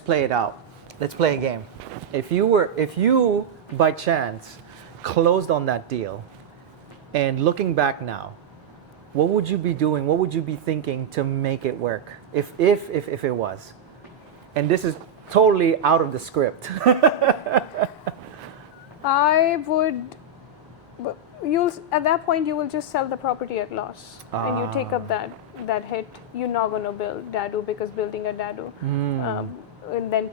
play it out. Let's play a game. If you by chance closed on that deal, and looking back now, what would you be doing? What would you be thinking to make it work? If it was, and this is totally out of the script. I would. At that point, you will just sell the property at loss, and you take up that hit. You're not going to build dadu, because building a dadu, and then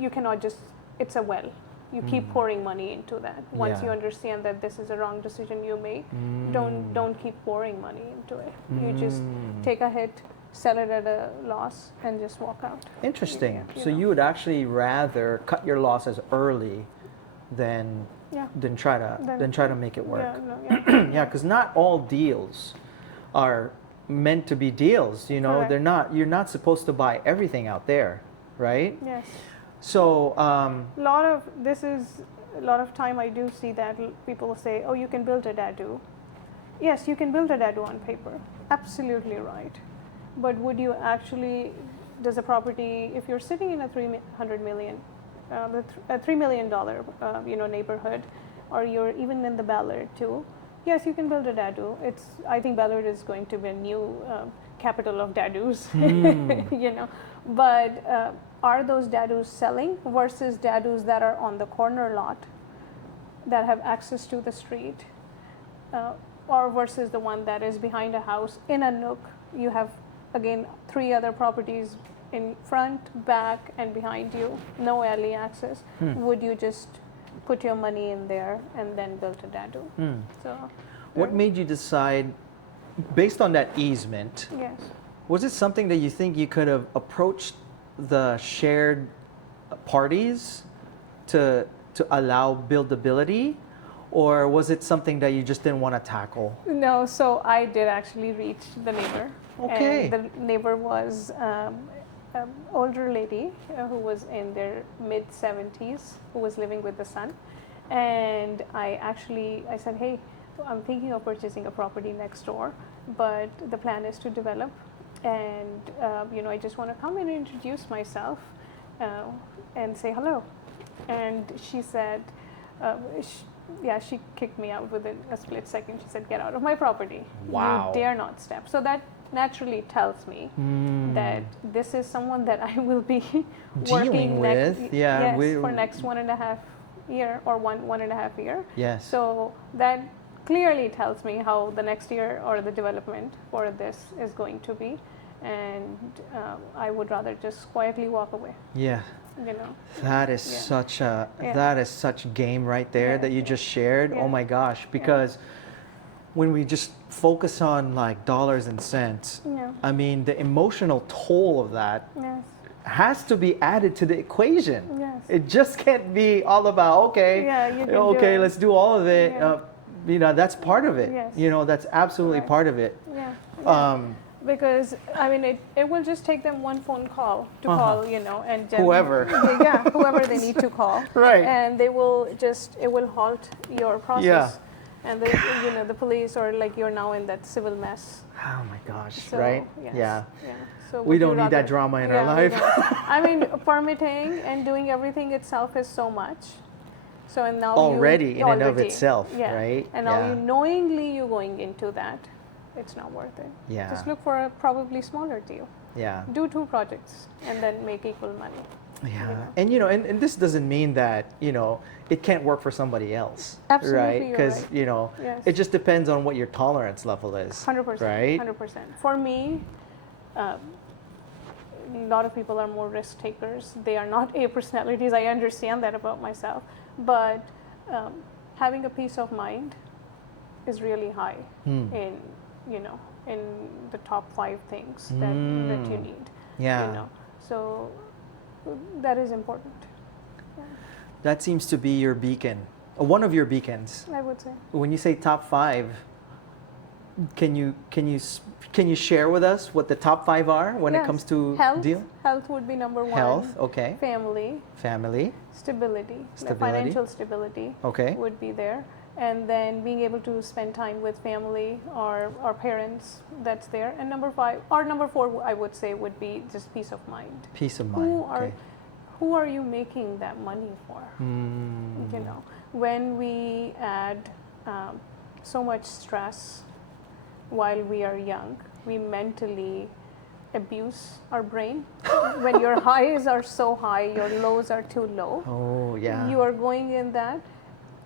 you cannot just. It's a well. You keep pouring money into that. Once Yeah. you understand that this is a wrong decision you made, don't keep pouring money into it. You just take a hit, sell it at a loss, and just walk out. Interesting. Yeah, So know. you would actually rather cut your losses early than Yeah. try to make it work. Yeah, no, yeah. Yeah, because not all deals are meant to be deals. You know, Correct. they're not. You're not supposed to buy everything out there, right? Yes. So A lot of time I do see that people say, oh, you can build a dadu. Yes, you can build a dadu on paper. Absolutely right. But would you actually, does a property, if you're sitting in a $300 million, a $3 million neighborhood, or you're even in the Ballard too, yes, you can build a dadu. I think Ballard is going to be a new capital of dadus, you know. But are those dadus selling versus dadus that are on the corner lot that have access to the street, or versus the one that is behind a house in a nook? You have, again, 3 other properties in front, back, and behind you, no alley access. Would you just put your money in there and then build a dadu? So, what made you decide, based on that easement, yes. was it something that you think you could have approached the shared parties to allow buildability, or was it something that you just didn't want to tackle? No, so I did actually reach the neighbor. Okay. And the neighbor was an older lady who was in their mid-70s, who was living with the son. And I said, hey, I'm thinking of purchasing a property next door, but the plan is to develop. And, I just want to come and introduce myself and say hello. And she said, she kicked me out within a split second. She said, get out of my property. Wow. You dare not step. So that naturally tells me that this is someone that I will be Dealing working with. for next 1.5 year or one and a half year. Yes. So that clearly tells me how the next year or the development for this is going to be. And I would rather just quietly walk away. Yeah. You know. That is such game right there that you just shared. Yeah. Oh my gosh, because when we just focus on like dollars and cents, I mean the emotional toll of that has to be added to the equation. Yes. It just can't be all about let's do all of it. Yeah. That's part of it. Yes. That's absolutely part of it. Yeah. Because I mean, it will just take them one phone call to call, and whoever. Whoever they need to call, right? And it will halt your process. Yeah. And the police, or like you're now in that civil mess. Oh my gosh! So, right? Yes, yeah. So we don't need that drama in our life. I mean, permitting and doing everything itself is so much. So and now already in and of itself, right? And now you knowingly you're going into that. It's not worth it. Yeah. Just look for a probably smaller deal. Yeah. Do 2 projects and then make equal money. Yeah. And and this doesn't mean that, it can't work for somebody else. Absolutely. Right? Because, it just depends on what your tolerance level is. 100%. Right? 100%. For me, a lot of people are more risk takers. They are not A personalities. I understand that about myself. But having a peace of mind is really high in the top 5 things that you need. Yeah. So that is important. Yeah. That seems to be your beacon, one of your beacons. I would say. When you say top 5, can you share with us what the top 5 are when it comes to health? deal? Health would be number 1. Health, okay. Family. Stability. Financial stability. Okay. Would be there. And then being able to spend time with family or parents, that's there. And number 5 or number 4, I would say, would be just peace of mind. Peace of mind. Who are you making that money for? When we add so much stress while we are young, we mentally abuse our brain. When your highs are so high, your lows are too low. Oh, yeah. You are going in that.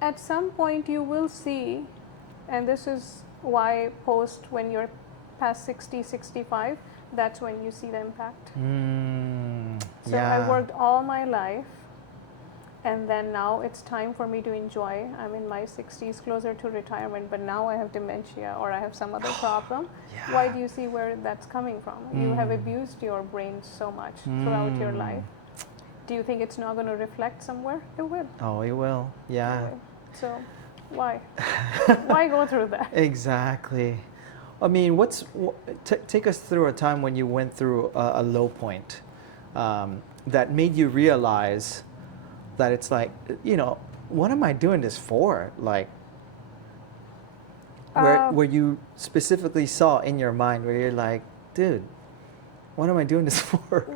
At some point you will see, and this is why when you're past 60, 65, that's when you see the impact. So I worked all my life and then now it's time for me to enjoy. I'm in my 60s, closer to retirement, but now I have dementia or I have some other problem. Yeah. Why do you see where that's coming from? You have abused your brain so much throughout your life. Do you think it's not going to reflect somewhere? It will. Oh, it will. Yeah. It will. So why? Why go through that? Exactly. I mean, take us through a time when you went through a low point that made you realize that it's like, what am I doing this for? Like, where you specifically saw in your mind where you're like, dude, what am I doing this for?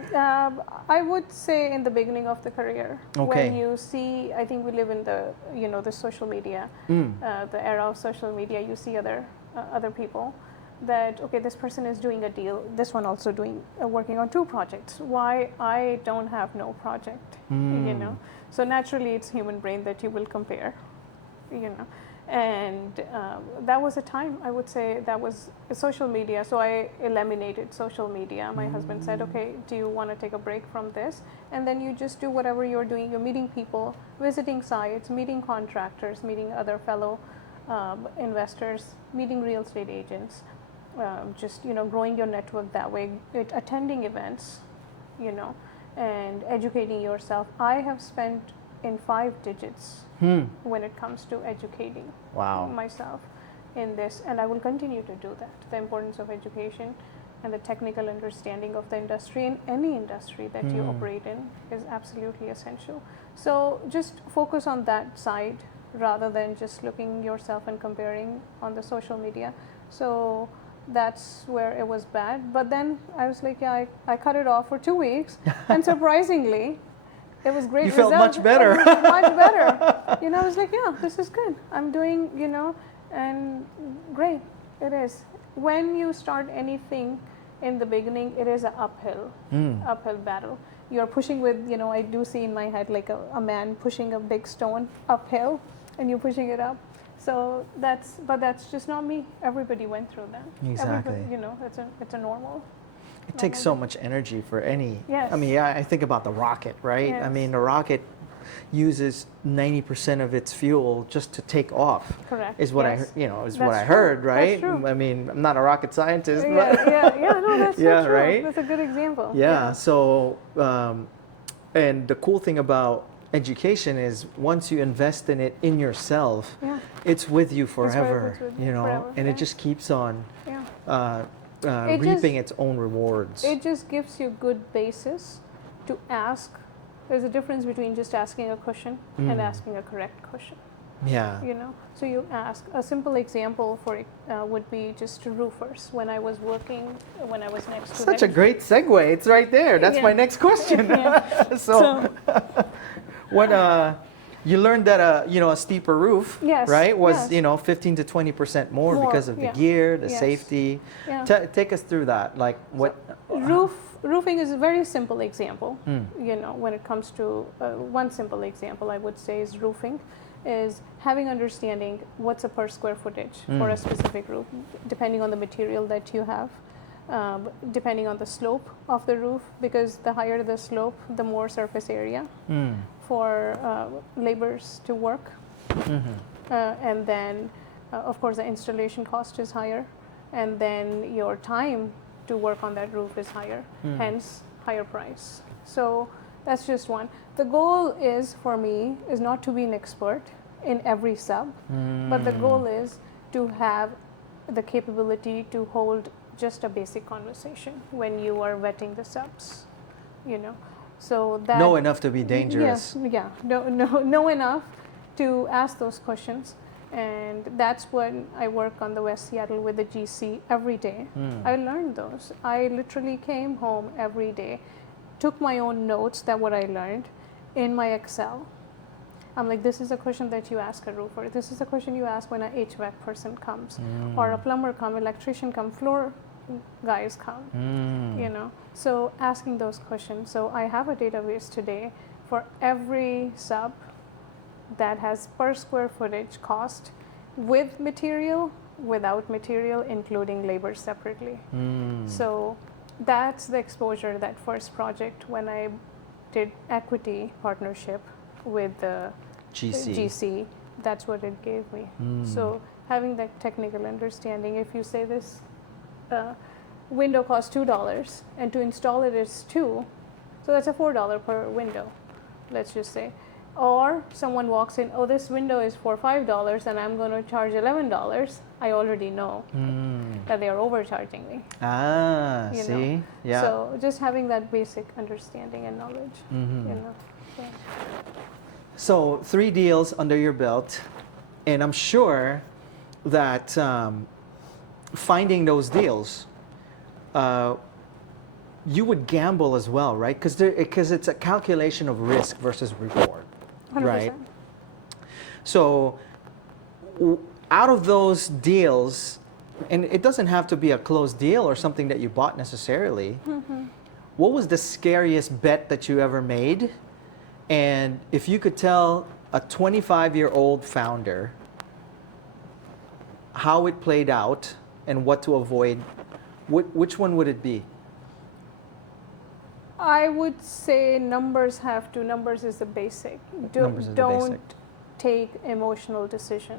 I would say in the beginning of the career, Okay. when you see, I think we live in the social media, the era of social media. You see other people that, okay, this person is doing a deal, this one also working on 2 projects. Why I don't have no project? So naturally, it's human brain that you will compare. And that was a time, I would say, that was social media. So I eliminated social media. My husband said, okay, do you want to take a break from this? And then you just do whatever you're doing. You're meeting people, visiting sites, meeting contractors, meeting other fellow investors, meeting real estate agents, just, growing your network that way, attending events, and educating yourself. I have spent in 5 digits when it comes to educating myself in this, and I will continue to do that. The importance of education and the technical understanding of the industry, in any industry that you operate in, is absolutely essential. So just focus on that side rather than just looking yourself and comparing on the social media. So that's where it was bad. But then I was like, yeah, I cut it off for 2 weeks, and surprisingly, it was great. You felt results. much better. Much better. I was like, yeah, this is good. I'm doing, and great. It is. When you start anything in the beginning, it is an uphill battle. You're pushing with, I do see in my head like a man pushing a big stone uphill, and you're pushing it up. So that's just not me. Everybody went through that. Exactly. It's a normal. It takes so much energy for any. Yes. I mean, I think about the rocket, right? Yes. I mean, the rocket uses 90% of its fuel just to take off. Correct. Is what Yes. Is That's what I true. heard, right? That's true. I mean, I'm not a rocket scientist, Yeah, but no, that's Yeah, so true. right? That's a good example. yeah. So, and the cool thing about education is once you invest in it in yourself, Yeah. it's with you forever, it's with you forever, and yeah. it just keeps on Yeah. It reaping just- its own rewards. It just gives you good basis to ask. There's a difference between just asking a question and asking a correct question. Yeah. So you ask. A simple example for it would be just roofers. When I was next to Such a great segue. It's right there. That's my Yeah. next question. Yeah. So, what you learned that a steeper roof, Yes, right, was yes. 15 to 20% more More, because of the yeah. gear, the Yes. safety. Yeah. Take us through that. Like what? Roofing is a very simple example. When it comes to one simple example, I would say is roofing is having understanding what's a per square footage for a specific roof, depending on the material that you have, depending on the slope of the roof, because the higher the slope, the more surface area for laborers to work. And then, of course, the installation cost is higher, and then your time to work on that roof is higher, hence higher price. So that's just one. The goal is, for me, is not to be an expert in every sub, but the goal is to have the capability to hold just a basic conversation when you are vetting the subs, So that Know enough to be dangerous. Yeah. Know enough to ask those questions. And that's when I work on the West Seattle with the GC every day. I learned those. I literally came home every day, took my own notes, that what I learned, in my Excel. I'm like, this is a question that you ask a roofer. This is a question you ask when an HVAC person comes, or a plumber come, electrician come, floor guys come. So asking those questions. So I have a database today for every sub that has per square footage cost with material, without material, including labor separately. So that's the exposure, that first project when I did equity partnership with the GC, that's what it gave me. So having that technical understanding, if you say this window costs $2 and to install it is $2, so that's a $4 per window, let's just say. Or someone walks in, oh, this window is for $5 and I'm going to charge $11. I already know that they are overcharging me. Ah, you see? know? Yeah. So just having that basic understanding and knowledge, you know. So 3 deals under your belt, and I'm sure that finding those deals, you would gamble as well, right? Because it's a calculation of risk versus reward, 100%. right? So out of those deals, and it doesn't have to be a closed deal or something that you bought necessarily, what was the scariest bet that you ever made? And if you could tell a 25-year-old founder how it played out and what to avoid, which one would it be? I would say numbers is the basic. Don't take emotional decision.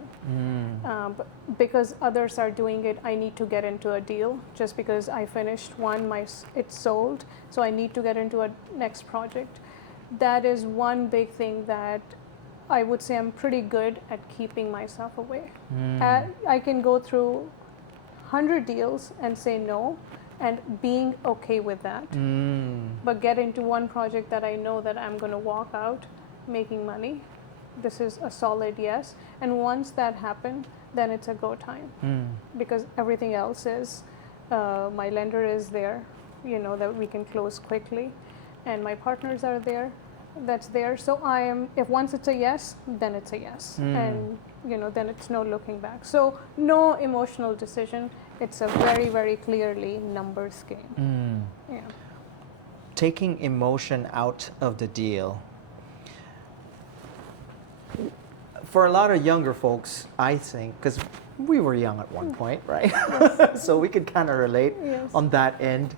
Because others are doing it, I need to get into a deal. Just because I finished one, it's sold, so I need to get into a next project. That is one big thing that I would say I'm pretty good at keeping myself away. I can go through 100 deals and say no, and being okay with that. But get into one project that I know that I'm going to walk out making money. This is a solid yes. And once that happens, then it's a go time. Because everything else is, my lender is there, you know, that we can close quickly. And my partners are there, that's there. So if once it's a yes, then it's a yes. And, you know, then it's no looking back. So no emotional decision. It's a very, very clearly numbers game. Yeah. Taking emotion out of the deal. For a lot of younger folks, I think, because we were young at one point, right? So we could kind of relate on that end.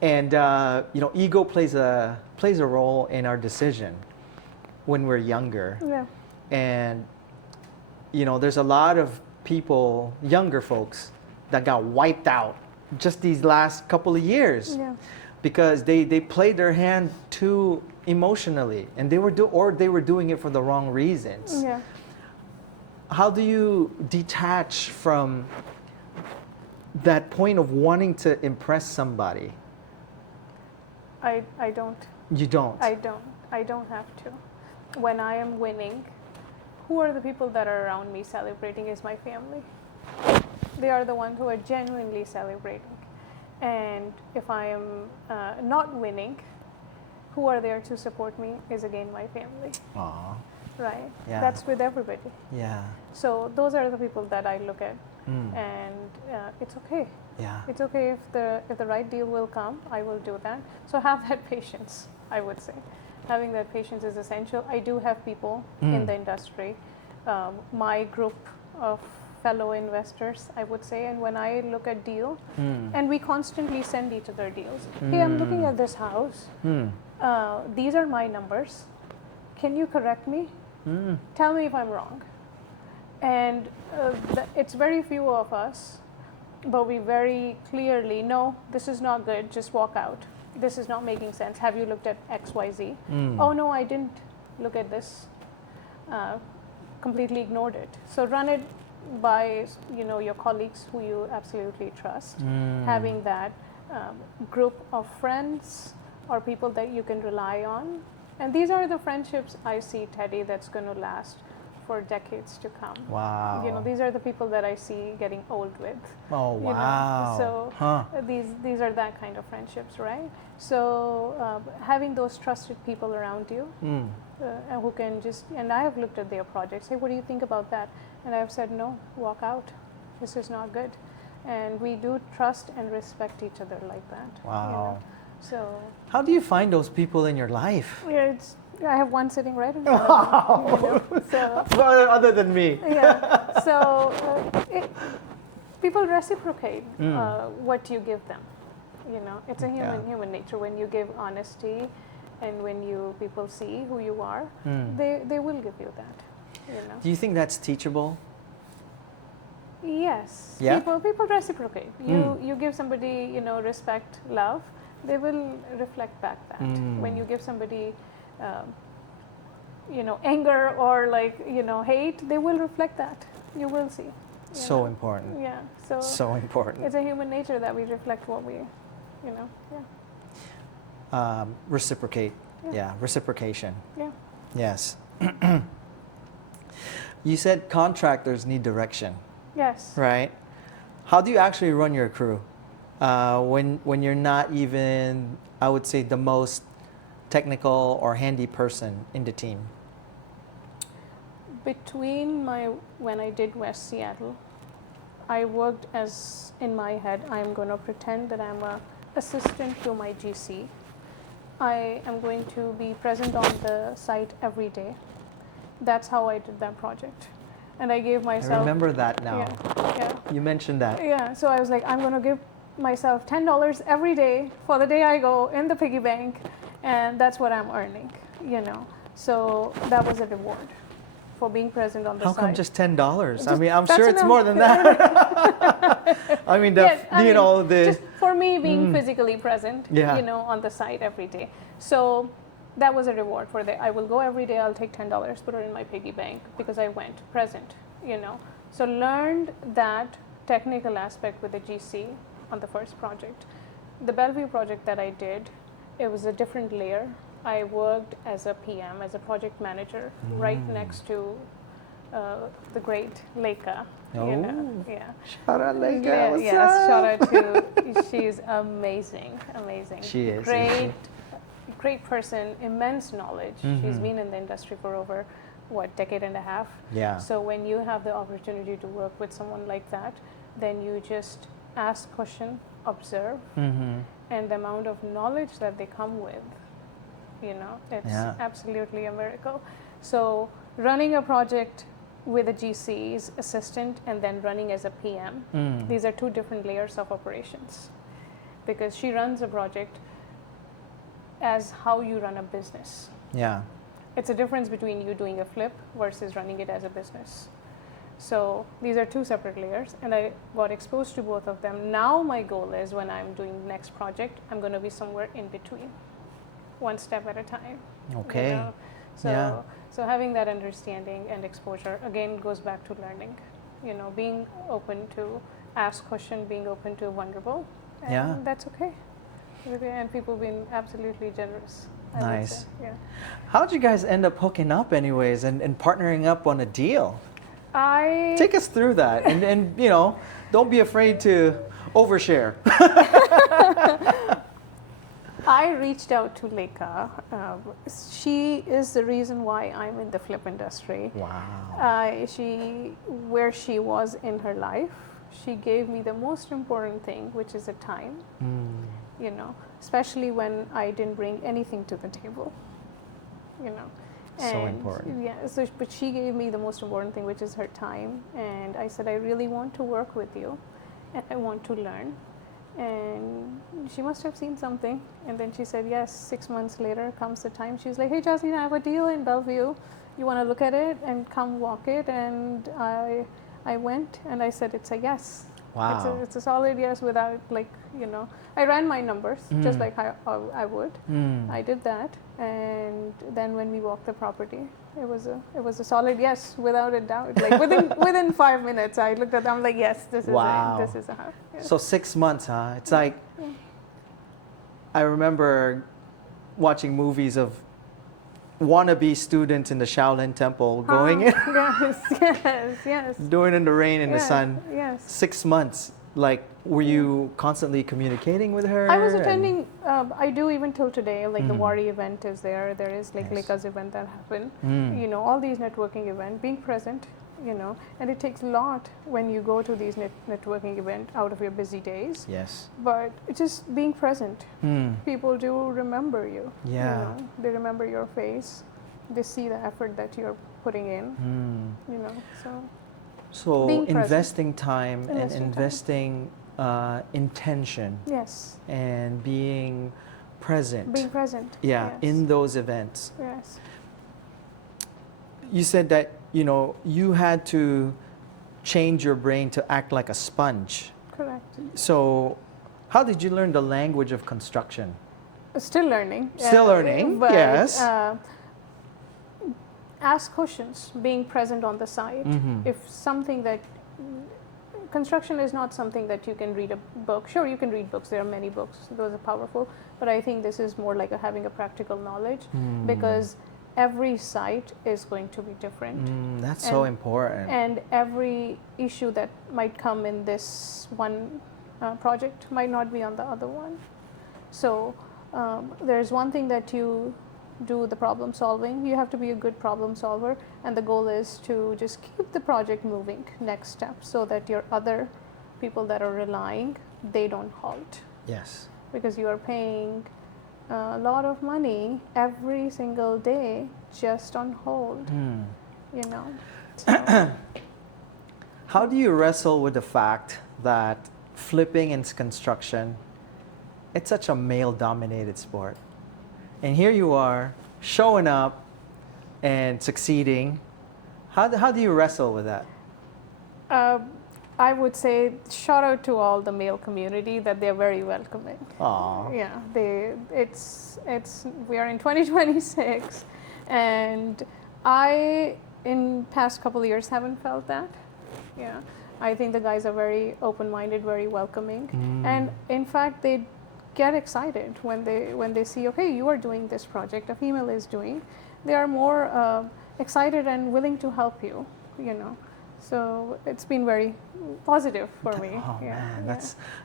And you know, ego plays a role in our decision when we're younger. Yeah. And you know, there's a lot of people, younger folks, that got wiped out just these last couple of years because they played their hand too emotionally, and they were doing it for the wrong reasons. Yeah. How do you detach from that point of wanting to impress somebody? I don't. You don't? I don't have to. When I am winning, who are the people that are around me celebrating is my family. They are the ones who are genuinely celebrating. And if I am not winning, who are there to support me is again my family. Aww. Right? Yeah. That's with everybody. Yeah. So those are the people that I look at. And it's okay. Yeah. It's okay if the right deal will come, I will do that. So have that patience, I would say. Having that patience is essential. I do have people in the industry, my group of fellow investors, I would say, and when I look at deal, and we constantly send each other deals. Hey, I'm looking at this house. These are my numbers. Can you correct me? Tell me if I'm wrong. And it's very few of us, but we very clearly know this is not good, just walk out. This is not making sense. Have you looked at XYZ? Oh no, I didn't look at this. Completely ignored it. So run it by your colleagues who you absolutely trust. Having that group of friends or people that you can rely on. And these are the friendships I see, Teddy, that's going to last for decades to come. Wow. These are the people that I see getting old with. Oh, wow. So these are that kind of friendships, right? So having those trusted people around you who can and I have looked at their projects, hey, what do you think about that? And I've said, no, walk out. This is not good. And we do trust and respect each other like that. Wow. So how do you find those people in your life? Yeah, I have one sitting right in front of me. So, other than me. Yeah. So people reciprocate what you give them. It's a human nature. When you give honesty and when people see who you are, they will give you that. You know. Do you think that's teachable? Yes. Yeah? People reciprocate. You give somebody, respect, love, they will reflect back that. When you give somebody, anger or hate, they will reflect that. You will see. So important. Yeah. So important. It's a human nature that we reflect what we, Reciprocate. Yeah. Yeah, reciprocation. Yeah. Yes. You said contractors need direction, Yes. right? How do you actually run your crew when you're not even, I would say, the most technical or handy person in the team? When I did West Seattle, I worked as, in my head, I'm going to pretend that I'm a assistant to my GC. I am going to be present on the site every day. That's how I did that project. And I gave myself... I remember that now. Yeah. You mentioned that. Yeah, so I was like, I'm going to give myself $10 every day for the day I go in the piggy bank, and that's what I'm earning, So that was a reward for being present on the site. How come just $10? I mean, I'm sure it's more than that. I mean, just for me being physically present, on the site every day. So that was a reward for I will go every day, I'll take $10, put it in my piggy bank because I went present, So learned that technical aspect with the GC on the first project. The Bellevue project that I did, it was a different layer. I worked as a PM, as a project manager, right next to the great Leica. Yeah. Shout out Leica. Yeah, What's yes, up? shout out to. She's amazing. She is. Great person, immense knowledge. She's been in the industry for over, decade and a half. Yeah. So when you have the opportunity to work with someone like that, then you just ask question, observe, and the amount of knowledge that they come with, it's absolutely a miracle. So running a project with a GC's assistant and then running as a PM, these are two different layers of operations, because she runs a project as how you run a business. Yeah. It's a difference between you doing a flip versus running it as a business. So these are two separate layers, and I got exposed to both of them. Now my goal is, when I'm doing the next project, I'm going to be somewhere in between, one step at a time. Okay. So having that understanding and exposure, again, goes back to learning, being open to ask question, being open to vulnerable, and that's okay. And people being absolutely generous. I would say. Yeah. How'd you guys end up hooking up anyways and partnering up on a deal? Take us through that, and don't be afraid to overshare. I reached out to Leica. She is the reason why I'm in the flip industry. Wow. Where she was in her life, she gave me the most important thing, which is the time. Especially when I didn't bring anything to the table. So important. Yeah. But she gave me the most important thing, which is her time. And I said, I really want to work with you, and I want to learn. And she must have seen something. And then she said, yes. 6 months later comes the time. She was like, hey, Jasleen, I have a deal in Bellevue. You want to look at it and come walk it? And I went, and I said, it's a yes. Wow. It's a solid yes without, I ran my numbers just like I would. I did that, and then when we walked the property, it was a solid yes without a doubt. Like within 5 minutes, I looked at them, I'm like, yes, this is it. This is a house. Yeah. So 6 months, huh? It's like, I remember watching movies of wannabe students in the Shaolin Temple going in. Yes. Doing in the rain and the sun. Yes. 6 months. Like, were you constantly communicating with her? I was attending, I do even till today, the Wari event is there. There is Leica's event that happened. All these networking events, being present, and it takes a lot when you go to these networking events out of your busy days. Yes. But just being present, people do remember you. Yeah. They remember your face. They see the effort that you're putting in. So investing time and Investing investing intention. Yes. And being present. Being present. Yeah, Yes. in those events. Yes. You said that, you had to change your brain to act like a sponge. Correct. So, how did you learn the language of construction? Still learning. Still learning, but, yes. Ask questions, being present on the site. Mhm. If something that construction is not something that you can read a book. Sure, you can read books. There are many books. Those are powerful. But I think this is more like having a practical knowledge because every site is going to be different. That's so important. And every issue that might come in this one project might not be on the other one. So there's one thing that you do the problem solving. You have to be a good problem solver, and the goal is to just keep the project moving next step so that your other people that are relying, they don't halt. Yes. Because you are paying a lot of money every single day just on hold, So, How do you wrestle with the fact that flipping in construction, it's such a male-dominated sport? And here you are, showing up and succeeding. How do you wrestle with that? I would say shout out to all the male community that they're very welcoming. Aww. Yeah, we are in 2026, and I in past couple of years haven't felt that. Yeah, I think the guys are very open-minded, very welcoming, and in fact they get excited when they see, okay, you are doing this project, a female is doing. They are more excited and willing to help you. So it's been very positive for me. Oh Yeah, man,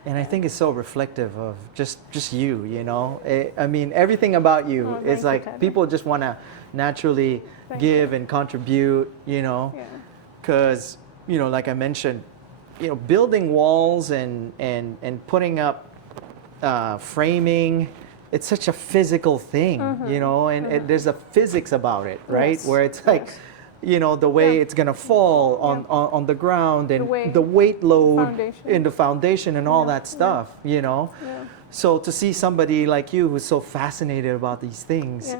and I think it's so reflective of just you. I mean, everything about you is thank you, like Ted. people just want to naturally Thank give and contribute. Yeah. Because like I mentioned, building walls and putting up framing. It's such a physical thing, and there's a physics about it, right? Yes. Where it's like. The way it's going to fall on the ground and the weight load in the foundation and all that stuff, Yeah. So to see somebody like you who's so fascinated about these things,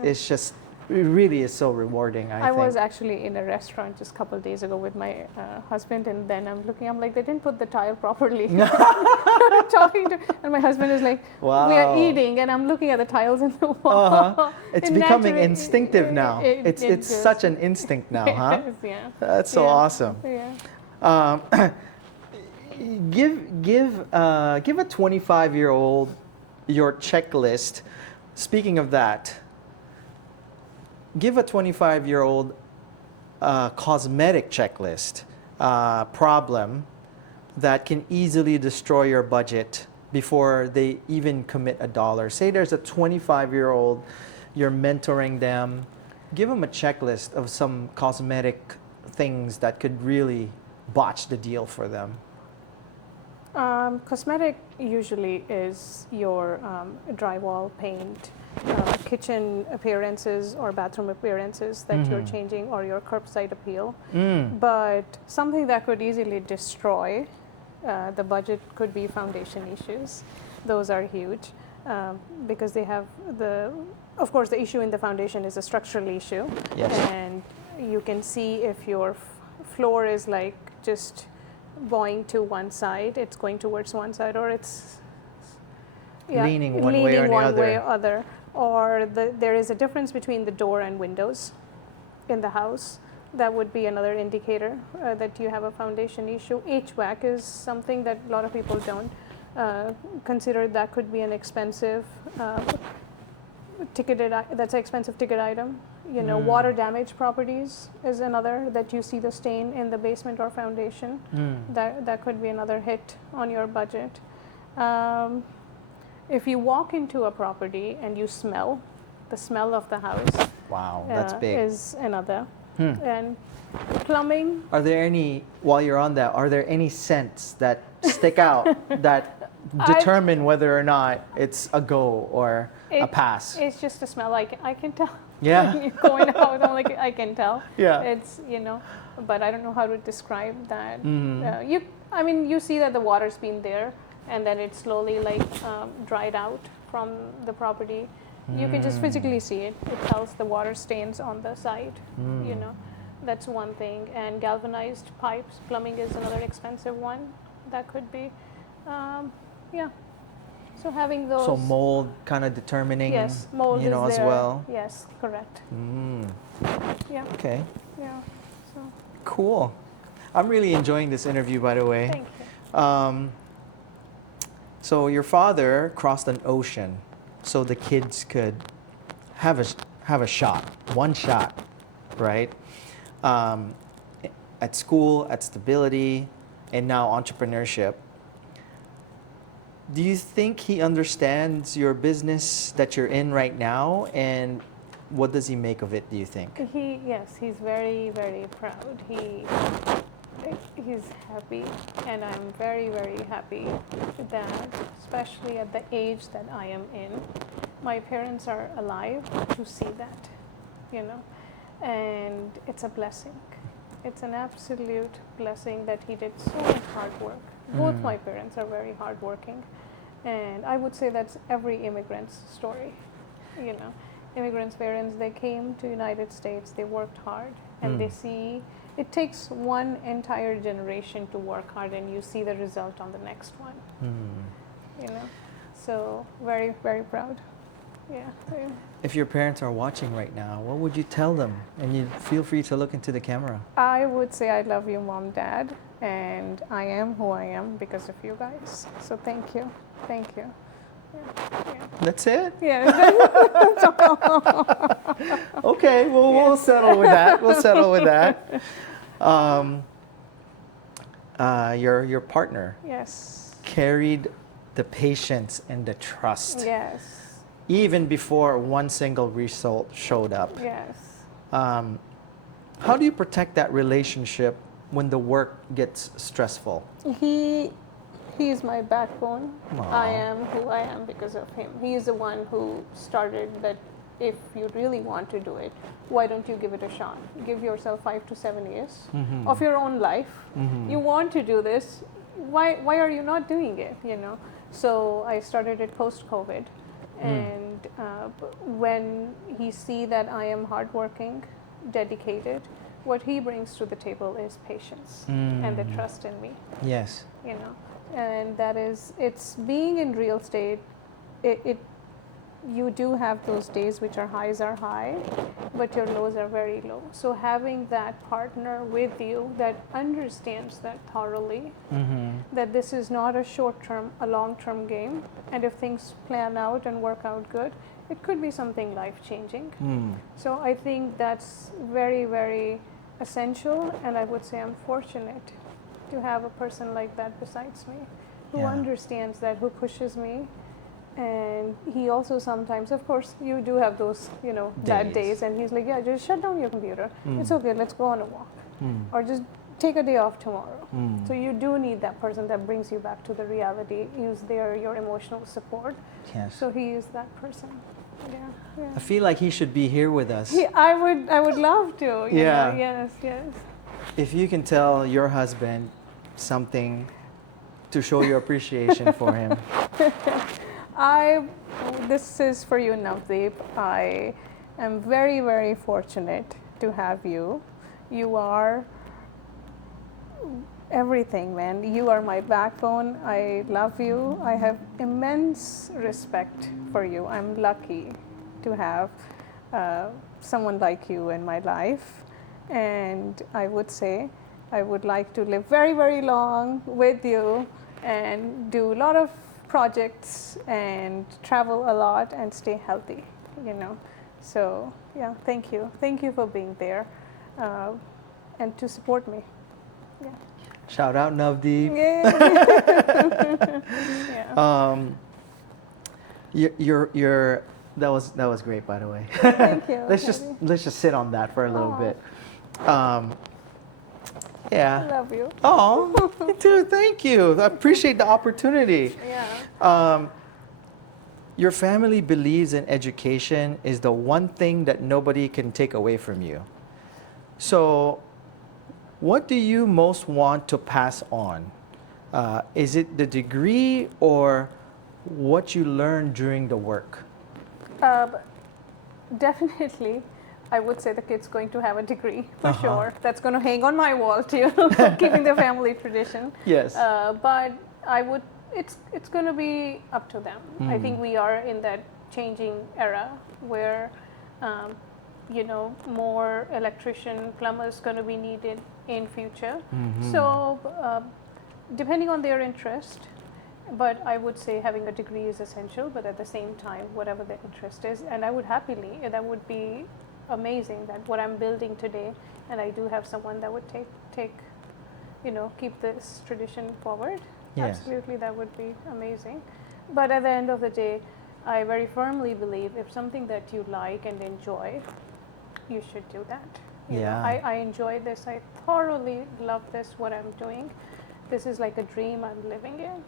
it really is so rewarding, I think. was actually in a restaurant just a couple of days ago with my husband, and then I'm like, they didn't put the tile properly. And my husband is like, Wow. we are eating, and I'm looking at the tiles in the wall. It's And becoming naturally, instinctive now. It's just- such an instinct now, huh? Yeah. That's so Yeah. awesome. Yeah. Give a 25-year-old your checklist. Speaking of that, give a 25-year-old cosmetic checklist problem that can easily destroy your budget before they even commit $1. Say there's a 25-year-old, you're mentoring them. Give them a checklist of some cosmetic things that could really botch the deal for them. Cosmetic usually is your drywall, paint, kitchen appearances or bathroom appearances that you're changing, or your curbside appeal. But something that could easily destroy the budget could be foundation issues. Those are huge because they have of course, the issue in the foundation is a structural issue. Yes. And you can see if your floor is like just bowing to one side, it's going towards one side, or it's leaning one way or the other. Or there is a difference between the door and windows in the house. That would be another indicator that you have a foundation issue. HVAC is something that a lot of people don't consider. That could be an expensive that's an expensive ticket item. Water damage properties is another, that you see the stain in the basement or foundation. That could be another hit on your budget. If you walk into a property and you smell, the smell of the house. Wow, that's big. Is another. And plumbing. Are there any, while you're on that, are there any scents that stick out that determine whether or not it's a go or a pass? It's just a smell. I can tell. Yeah. When you're going out, I'm like, I can tell. Yeah. It's, but I don't know how to describe that. You see that the water's been there and then it slowly dried out from the property. You can just physically see it. It tells the water stains on the side, you know. That's one thing. And galvanized pipes, plumbing is another expensive one. That could be, yeah. So having those. So mold kind of determining, yes, mold you know, is as there. well. Yes, correct. Yeah. Okay. Yeah. So Cool. I'm really enjoying this interview, by the way. thank you. So your father crossed an ocean so the kids could have a shot, one shot, right? At school, at stability, and now entrepreneurship. Do you think he understands your business that you're in right now, and what does he make of it, do you think? Yes, he's very, very proud. He's happy, and I'm very, very happy that, especially at the age that I am in, my parents are alive to see that, you know, and it's a blessing. It's an absolute blessing that he did so much hard work. Both my parents are very hardworking, and I would say that's every immigrant's story, you know. Immigrants' parents, they came to United States, they worked hard, and they see it takes one entire generation to work hard, and you see the result on the next one. You know, so very, very proud. Yeah. If your parents are watching right now, what would you tell them? And you feel free to look into the camera. I would say I love you, Mom, Dad, and I am who I am because of you guys. So thank you. Thank you. Yeah. That's it? Yeah. Okay, well, we'll settle with that. We'll settle with that. Your partner Yes. carried the patience and the trust Yes. even before one single result showed up. Yes. How do you protect that relationship when the work gets stressful? He's my backbone. Aw. I am who I am because of him. He's the one who started that. If you really want to do it, why don't you give it a shot? Give yourself 5 to 7 years of your own life. You want to do this. Why are you not doing it? You know. So I started it post-COVID, and when he see that I am hardworking, dedicated, what he brings to the table is patience and the trust in me. Yes. You know, and that is, it's being in real estate. You do have those days which are high, but your lows are very low. So having that partner with you that understands that thoroughly, that this is not a short-term, a long-term game, and if things plan out and work out good, it could be something life-changing. So I think that's very, very essential, and I would say I'm fortunate to have a person like that besides me, who understands that, who pushes me. And he also sometimes, of course, you do have those, you know, bad days, and he's like, yeah, just shut down your computer. It's okay, let's go on a walk. Or just take a day off tomorrow. So you do need that person that brings you back to the reality, is there your emotional support. Yes. So he is that person. Yeah. I feel like he should be here with us. I would love to. You Yeah. know? Yes. If you can tell your husband something to show your appreciation for him. This is for you, Navdeep. I am very, very fortunate to have you. You are everything, man. You are my backbone. I love you. I have immense respect for you. I'm lucky to have someone like you in my life. And I would say I would like to live very, very long with you and do a lot of projects and travel a lot and stay healthy, you know. So yeah, thank you for being there and to support me. Yeah. Shout out Navdeep. Yeah. That was great, by the way. Thank you. let's just sit on that for a little Aw. bit. I Yeah. love you. Oh, me too. Thank you. I appreciate the opportunity. Yeah. Your family believes in education is the one thing that nobody can take away from you. So, what do you most want to pass on? Is it the degree, or what you learned during the work? Definitely, I would say the kid's going to have a degree for Uh-huh. sure. That's going to hang on my wall too, keeping the family tradition. Yes. But it's going to be up to them. I think we are in that changing era where, more electrician, plumbers going to be needed in future. So depending on their interest. But I would say having a degree is essential, but at the same time, whatever their interest is, and I would happily, that would be amazing that what I'm building today, and I do have someone that would take keep this tradition forward. Yes. Absolutely, that would be amazing. But at the end of the day, I very firmly believe if something that you like and enjoy, you should do that. You know, I enjoy this. I thoroughly love this, what I'm doing. This is like a dream I'm living in,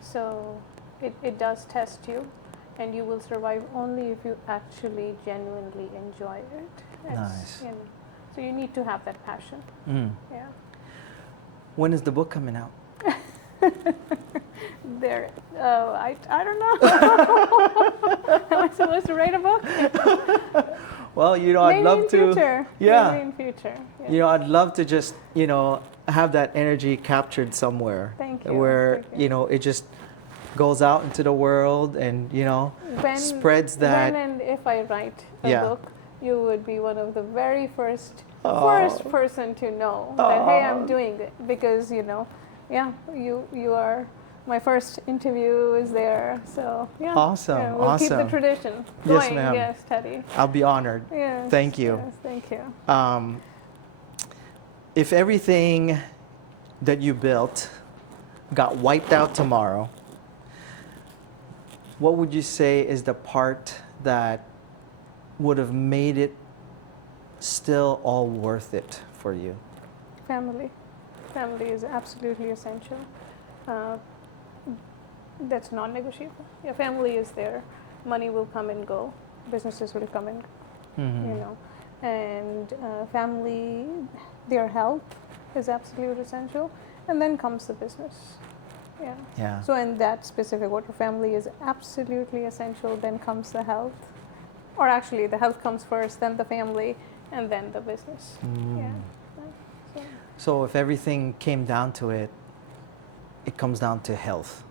So it does test you, and you will survive only if you actually genuinely enjoy it. Nice. So you need to have that passion. Yeah. When is the book coming out? I don't know. Am I supposed to write a book? Well, Maybe I'd love in to. Future. Yeah. Maybe in future. Yeah. I'd love to just, have that energy captured somewhere. Thank you. Where, Thank you. it just goes out into the world and, spreads that. When and if I write a book, you would be one of the very first person to know that, hey, I'm doing it. Because, you are, my first interview is there. So, yeah. Awesome. Yeah, we'll keep the tradition going. Yes, ma'am. Yes, Teddy. I'll be honored. Yes. Thank you. Yes, thank you. If everything that you built got wiped out tomorrow, what would you say is the part that would have made it still all worth it for you? Family. Family is absolutely essential. That's non-negotiable. Your family is there. Money will come and go. Businesses will come and go. And family, their health is absolutely essential. And then comes the business. Yeah. So in that specific order, family is absolutely essential. Then comes the health. Or actually, the health comes first, then the family, and then the business. Yeah. So if everything came down to it, it comes down to health.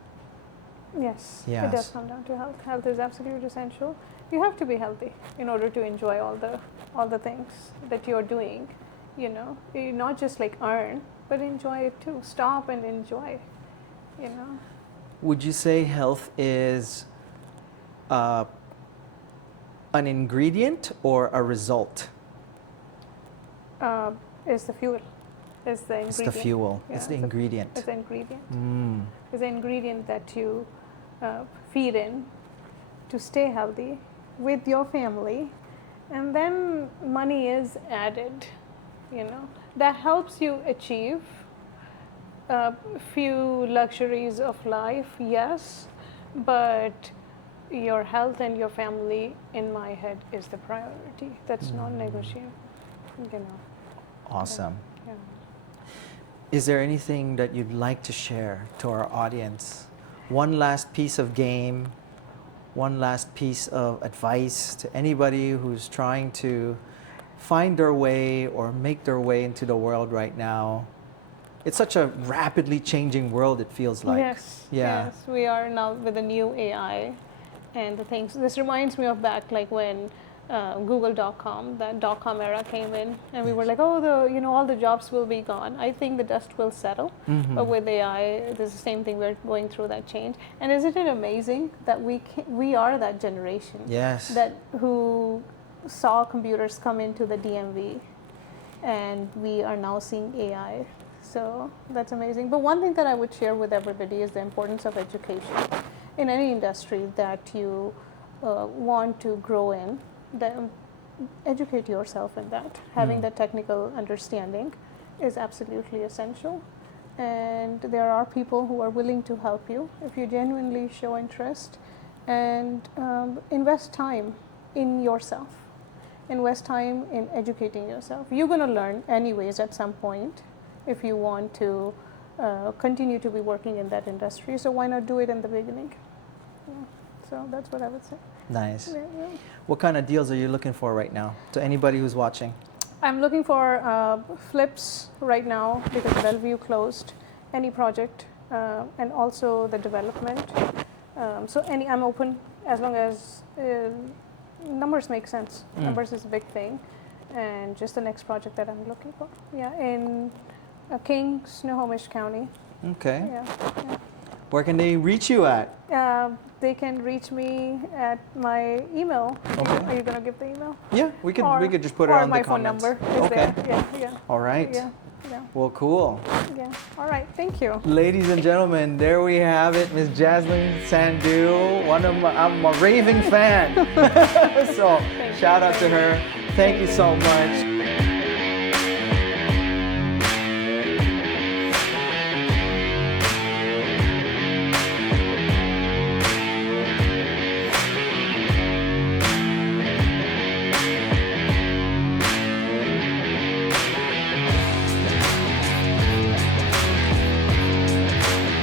Yes, Yes. it does come down to health. Health is absolutely essential. You have to be healthy in order to enjoy all the things that you're doing. You not just like earn, but enjoy it too. Stop and enjoy. Would you say health is an ingredient or a result? Is the fuel. Is the ingredient. It's the fuel. Yeah, it's the ingredient. It's the ingredient. It's the ingredient that you feed in to stay healthy with your family, and then money is added. That helps you achieve a few luxuries of life, yes, but your health and your family, in my head, is the priority. That's non-negotiable. Awesome. Yeah. Is there anything that you'd like to share to our audience? One last piece of game, one last piece of advice to anybody who's trying to find their way or make their way into the world right now. It's such a rapidly changing world, it feels like. Yes. Yeah. Yes. We are now with the new AI and the things. This reminds me of back like when Google.com, that .com era came in, and we were like, oh, all the jobs will be gone. I think the dust will settle. But with AI, it's the same thing. We're going through that change. And isn't it amazing that we are that generation? Yes. That who saw computers come into the DMV, and we are now seeing AI. So that's amazing. But one thing that I would share with everybody is the importance of education in any industry that you want to grow in. Then educate yourself in that. Having that technical understanding is absolutely essential. And there are people who are willing to help you if you genuinely show interest, and invest time in yourself. Invest time in educating yourself. You're going to learn anyways at some point if you want to continue to be working in that industry. So why not do it in the beginning? So that's what I would say. Nice. Yeah, yeah. What kind of deals are you looking for right now? To anybody who's watching. I'm looking for flips right now because Bellevue closed. Any project and also the development. So I'm open as long as numbers make sense. Numbers is a big thing, and just the next project that I'm looking for. Yeah, in King, Snohomish County. Okay. Yeah. Where can they reach you at? They can reach me at my email. Okay. Are you gonna give the email? Yeah, we could just put it or on my the comments. phone number is Okay. there. Yeah, yeah. All right. Yeah, yeah, Well, cool. yeah. All right. Thank you. Ladies and gentlemen, there we have it, Miss Jasleen Sandhu. I'm a raving fan. So shout out to her. Thank you so much.